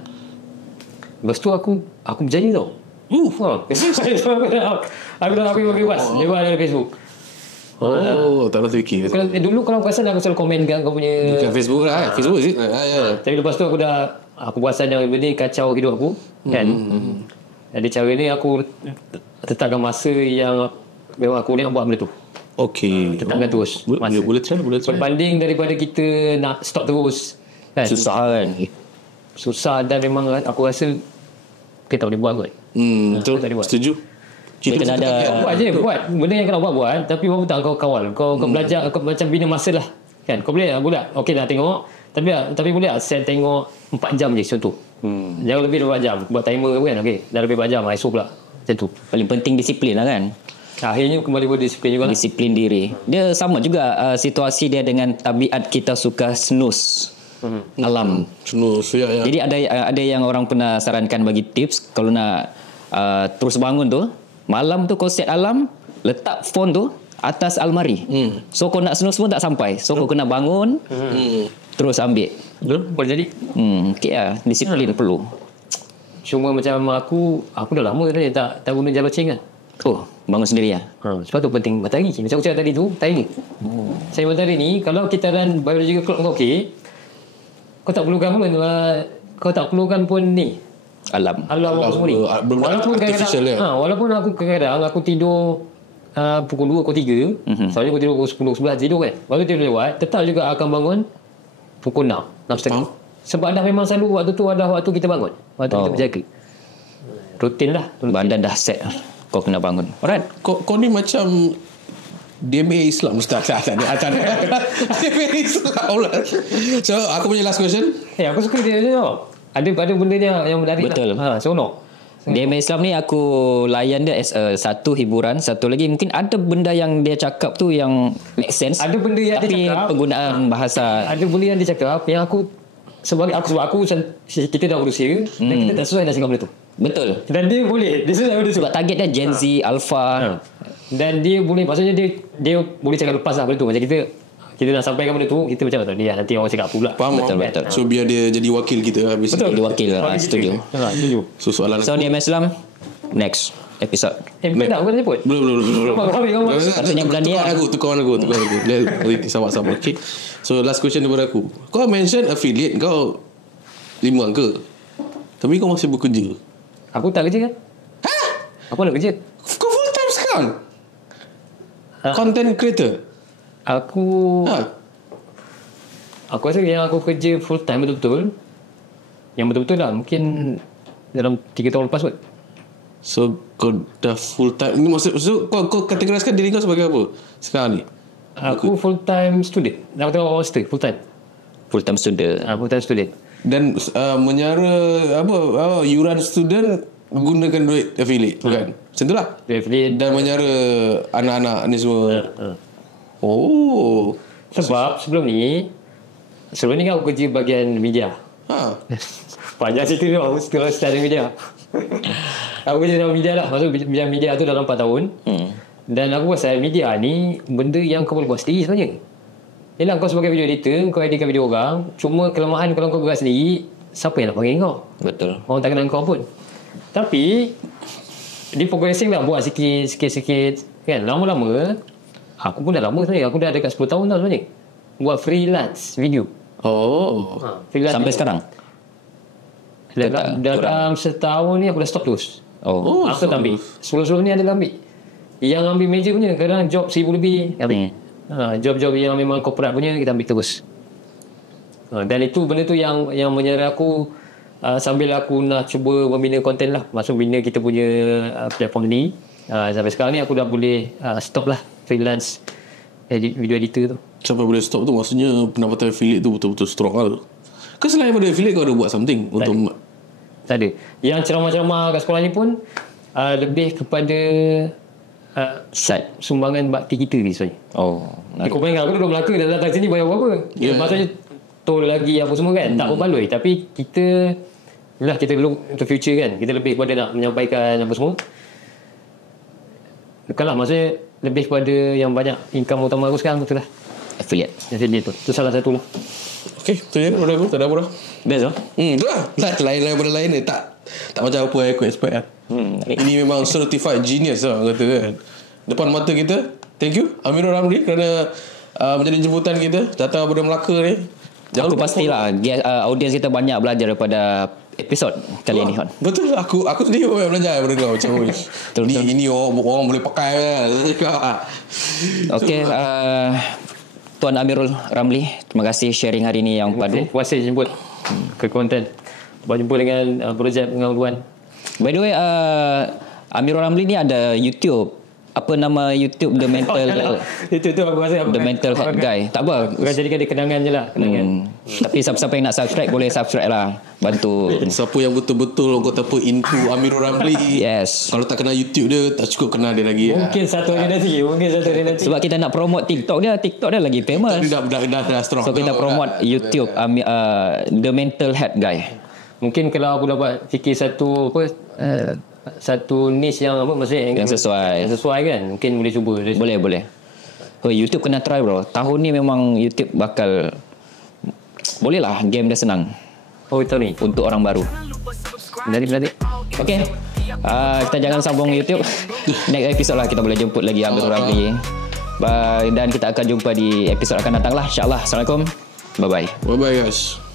Lepas tu aku berjaya tau. Aku dah bebas dari Facebook. Tak nak fikir. Dulu kalau perasan aku selalu komen kat kau punya Dekat Facebook lah. Facebook je. Tapi lepas tu aku perasan yang benda ni kacau hidup aku kan. Jadi cara ni aku tetapkan masa yang memang aku nak buat benda tu. Okey. Tetapkan terus masa. Boleh try. Berbanding daripada kita nak stop terus kan. Susah kan. Susah, dan memang aku rasa kita tak boleh buat kot. Betul. Setuju. Kita ada buat benda yang kau buat, tapi baru tak kau kawal. Kau belajar, kau macam bina masa lah kan. Kau boleh okey nak tengok, tapi boleh set tengok 4 jam je contoh. Jangan lebih 4 jam. Buat timer kan, okey dah lebih 4 jam esok pula macam tu. Paling penting disiplin lah kan. Akhirnya kembali pada disiplin juga lah. Disiplin diri. Dia sama juga situasi dia dengan tabiat kita suka snooze. Alam. So ya. Jadi ada yang orang pernah sarankan bagi tips kalau nak terus bangun tu, malam tu kau set alam, letak phone tu atas almari. So kau nak snooze pun tak sampai. So kau kena bangun, terus ambil. Betul? Boleh jadi. Okay lah, disiplin perlu. Cuma macam aku dah lama tadi tak guna jar loceng kan. Oh, bangun sendiri lah. Sebab tu penting matahari. Macam aku cakap tadi tu, matahari. Saya matahari ni, kalau kita run biological clock kau okey, kau tak perlukan pun ni Alam semua ni. Walaupun kadang-kadang walaupun aku kadang-kadang aku tidur pukul 2 pukul 3, soalnya aku tidur pukul 10 11 tidur kan. Waktu tidur lewat, tetap juga akan bangun pukul 6 6.30. Sebab dah memang selalu waktu tu ada waktu kita bangun. Waktu kita berjaga. Rutin lah. Badan dah set, kau kena bangun. Alright, kau ni macam DMA Islam Ustaz. DMA Islam lah. So aku punya last question. Aku suka dia tau. Ada benda yang menarik. Betul lah. Seronok. DMA Islam ni aku layan dia as satu hiburan. Satu lagi mungkin ada benda yang dia cakap tu yang make sense. Ada benda yang tapi dia cakap, penggunaan bahasa. ada benda yang dia cakap yang aku sebab aku kita dah berusia dan kita tak sesuai nak cakap benda tu. Betul. Dan dia boleh. Dia sesuai benda tu. Sebab target dia Gen Z, Alpha. Dan dia boleh, maksudnya dia boleh cakap lepas lah benda tu. Macam kita nak sampaikan benda tu, kita macam dia nanti orang cakap pula. Faham? Betul. So biar dia jadi wakil kita habis. Jadi wakil lah. Setuju. Setuju. So soalan So DMA Islam next episode. Bukan tak sebut. Belum. Patutnya bulan ni Tukar aku. Sama-sama. Okay. So last question daripada aku. Kau mention affiliate kau 5 angka. Tapi kau masih bekerja. Aku tak kerja kan? Apa nak kerja? Kau full time sekarang? Content creator. Aku rasa yang aku kerja full time betul-betul, yang betul-betul lah mungkin dalam 3 tahun lepas kot. So kau dah full time. Ini maksud kau kategoriskan diri kau sebagai apa sekarang ni? Aku full time student. Nak kata master full time. Full time student. Full time student. Dan menyara yuran student gunakan duit affiliate bukan? Macam tu lah. Affiliate. Dan menyara anak-anak ni semua. Oh. Sebab sebelum ni kan aku kerja bahagian media. Panjang cerita tu. Aku start dari media. Aku kerja dalam media lah. Maksud bidang media tu dalam 4 tahun. Dan aku rasa media ni benda yang kau boleh buat sendiri sebenarnya. Yelah, kau sebagai video editor, kau editkan video orang. Cuma kelemahan kalau kau gerak sendiri, siapa yang nak panggil kau? Betul. Orang tak kenal kau pun. Tapi di progressing lah, buat sikit-sikit kan. Lama-lama aku pun dah lama sebenarnya. Aku dah dekat 10 tahun dah sebenarnya buat freelance video. Freelance Sampai video. sekarang Dalam setahun ni aku dah stop terus. Aku tak ambil. Sebelum ni ada ambil. Yang ambil major punya kadang job 1000 lebih ambil. Job-job yang memang corporate punya kita ambil terus. Dan itu benda tu yang menyara aku sambil aku nak cuba membina konten lah. Maksud bina kita punya platform ni. Sampai sekarang ni aku dah boleh stop lah freelance video editor tu. Sampai boleh stop tu maksudnya pendapatan affiliate tu betul-betul strong lah. Kau selain pada affiliate kau ada buat something untuk tak ada. Yang ceramah-ceramah kat sekolah ni pun lebih kepada sumbangan bakti kita ni sebenarnya. Kau bayangkan aku duduk Melaka dah datang sini bayar apa? Maksudnya tol lagi apa semua kan. Tak berbaloi. Tapi kita look untuk future kan. Kita lebih kepada nak menyampaikan apa semua. Bukanlah, maksudnya lebih kepada yang banyak income utama aku sekarang betul lah. Affiliate tu. Itu salah satu lah. Okay, tu je pada aku. Tak ada apa dah. Best lah. Tu lah. Lain-lain pada lain ni. Tak macam apa yang aku expect lah. Ini memang certified genius lah kata kan. Depan mata kita. Thank you Amirul Ramli kerana menjadi jemputan kita datang daripada Melaka ni. Aku pastilah audiens kita banyak belajar daripada episod kali ini. Betul. Aku sendiri pun belajar daripada kau macam ini orang boleh pakai lah. Okay, Tuan Amirul Ramli, terima kasih sharing hari ini yang padu. Terima kasih jemput ke konten. Berjumpa dengan projek pengaduan. By the way, Amirul Ramli ni ada YouTube. apa nama YouTube The Mental Itu aku rasa The Mental Health Guy. Tak apa. Bukan jadikan dia kenangan je lah. Tapi siapa-siapa yang nak subscribe boleh subscribe lah. Bantu. Siapa yang betul-betul orang kata apa into Amirul Ramli. Yes. Kalau tak kenal YouTube dia, tak cukup kenal dia lagi. Mungkin satu hari nanti. Sebab kita nak promote TikTok dia lagi famous. Dia dah strong. So kita promote YouTube The Mental Health Guy. Mungkin kalau aku dapat fikir satu satu niche yang apa maksudnya Yang sesuai kan, mungkin boleh cuba. Boleh. YouTube kena try bro. Tahun ni memang YouTube bakal boleh lah, game dia senang. Oh itu ni untuk orang baru. Nanti. Okay. Kita jangan sambung YouTube. Next episode lah kita boleh jemput lagi Amirul Ramli. Dan kita akan jumpa di episod akan datang lah, insyaAllah. Assalamualaikum. Bye bye Bye bye guys.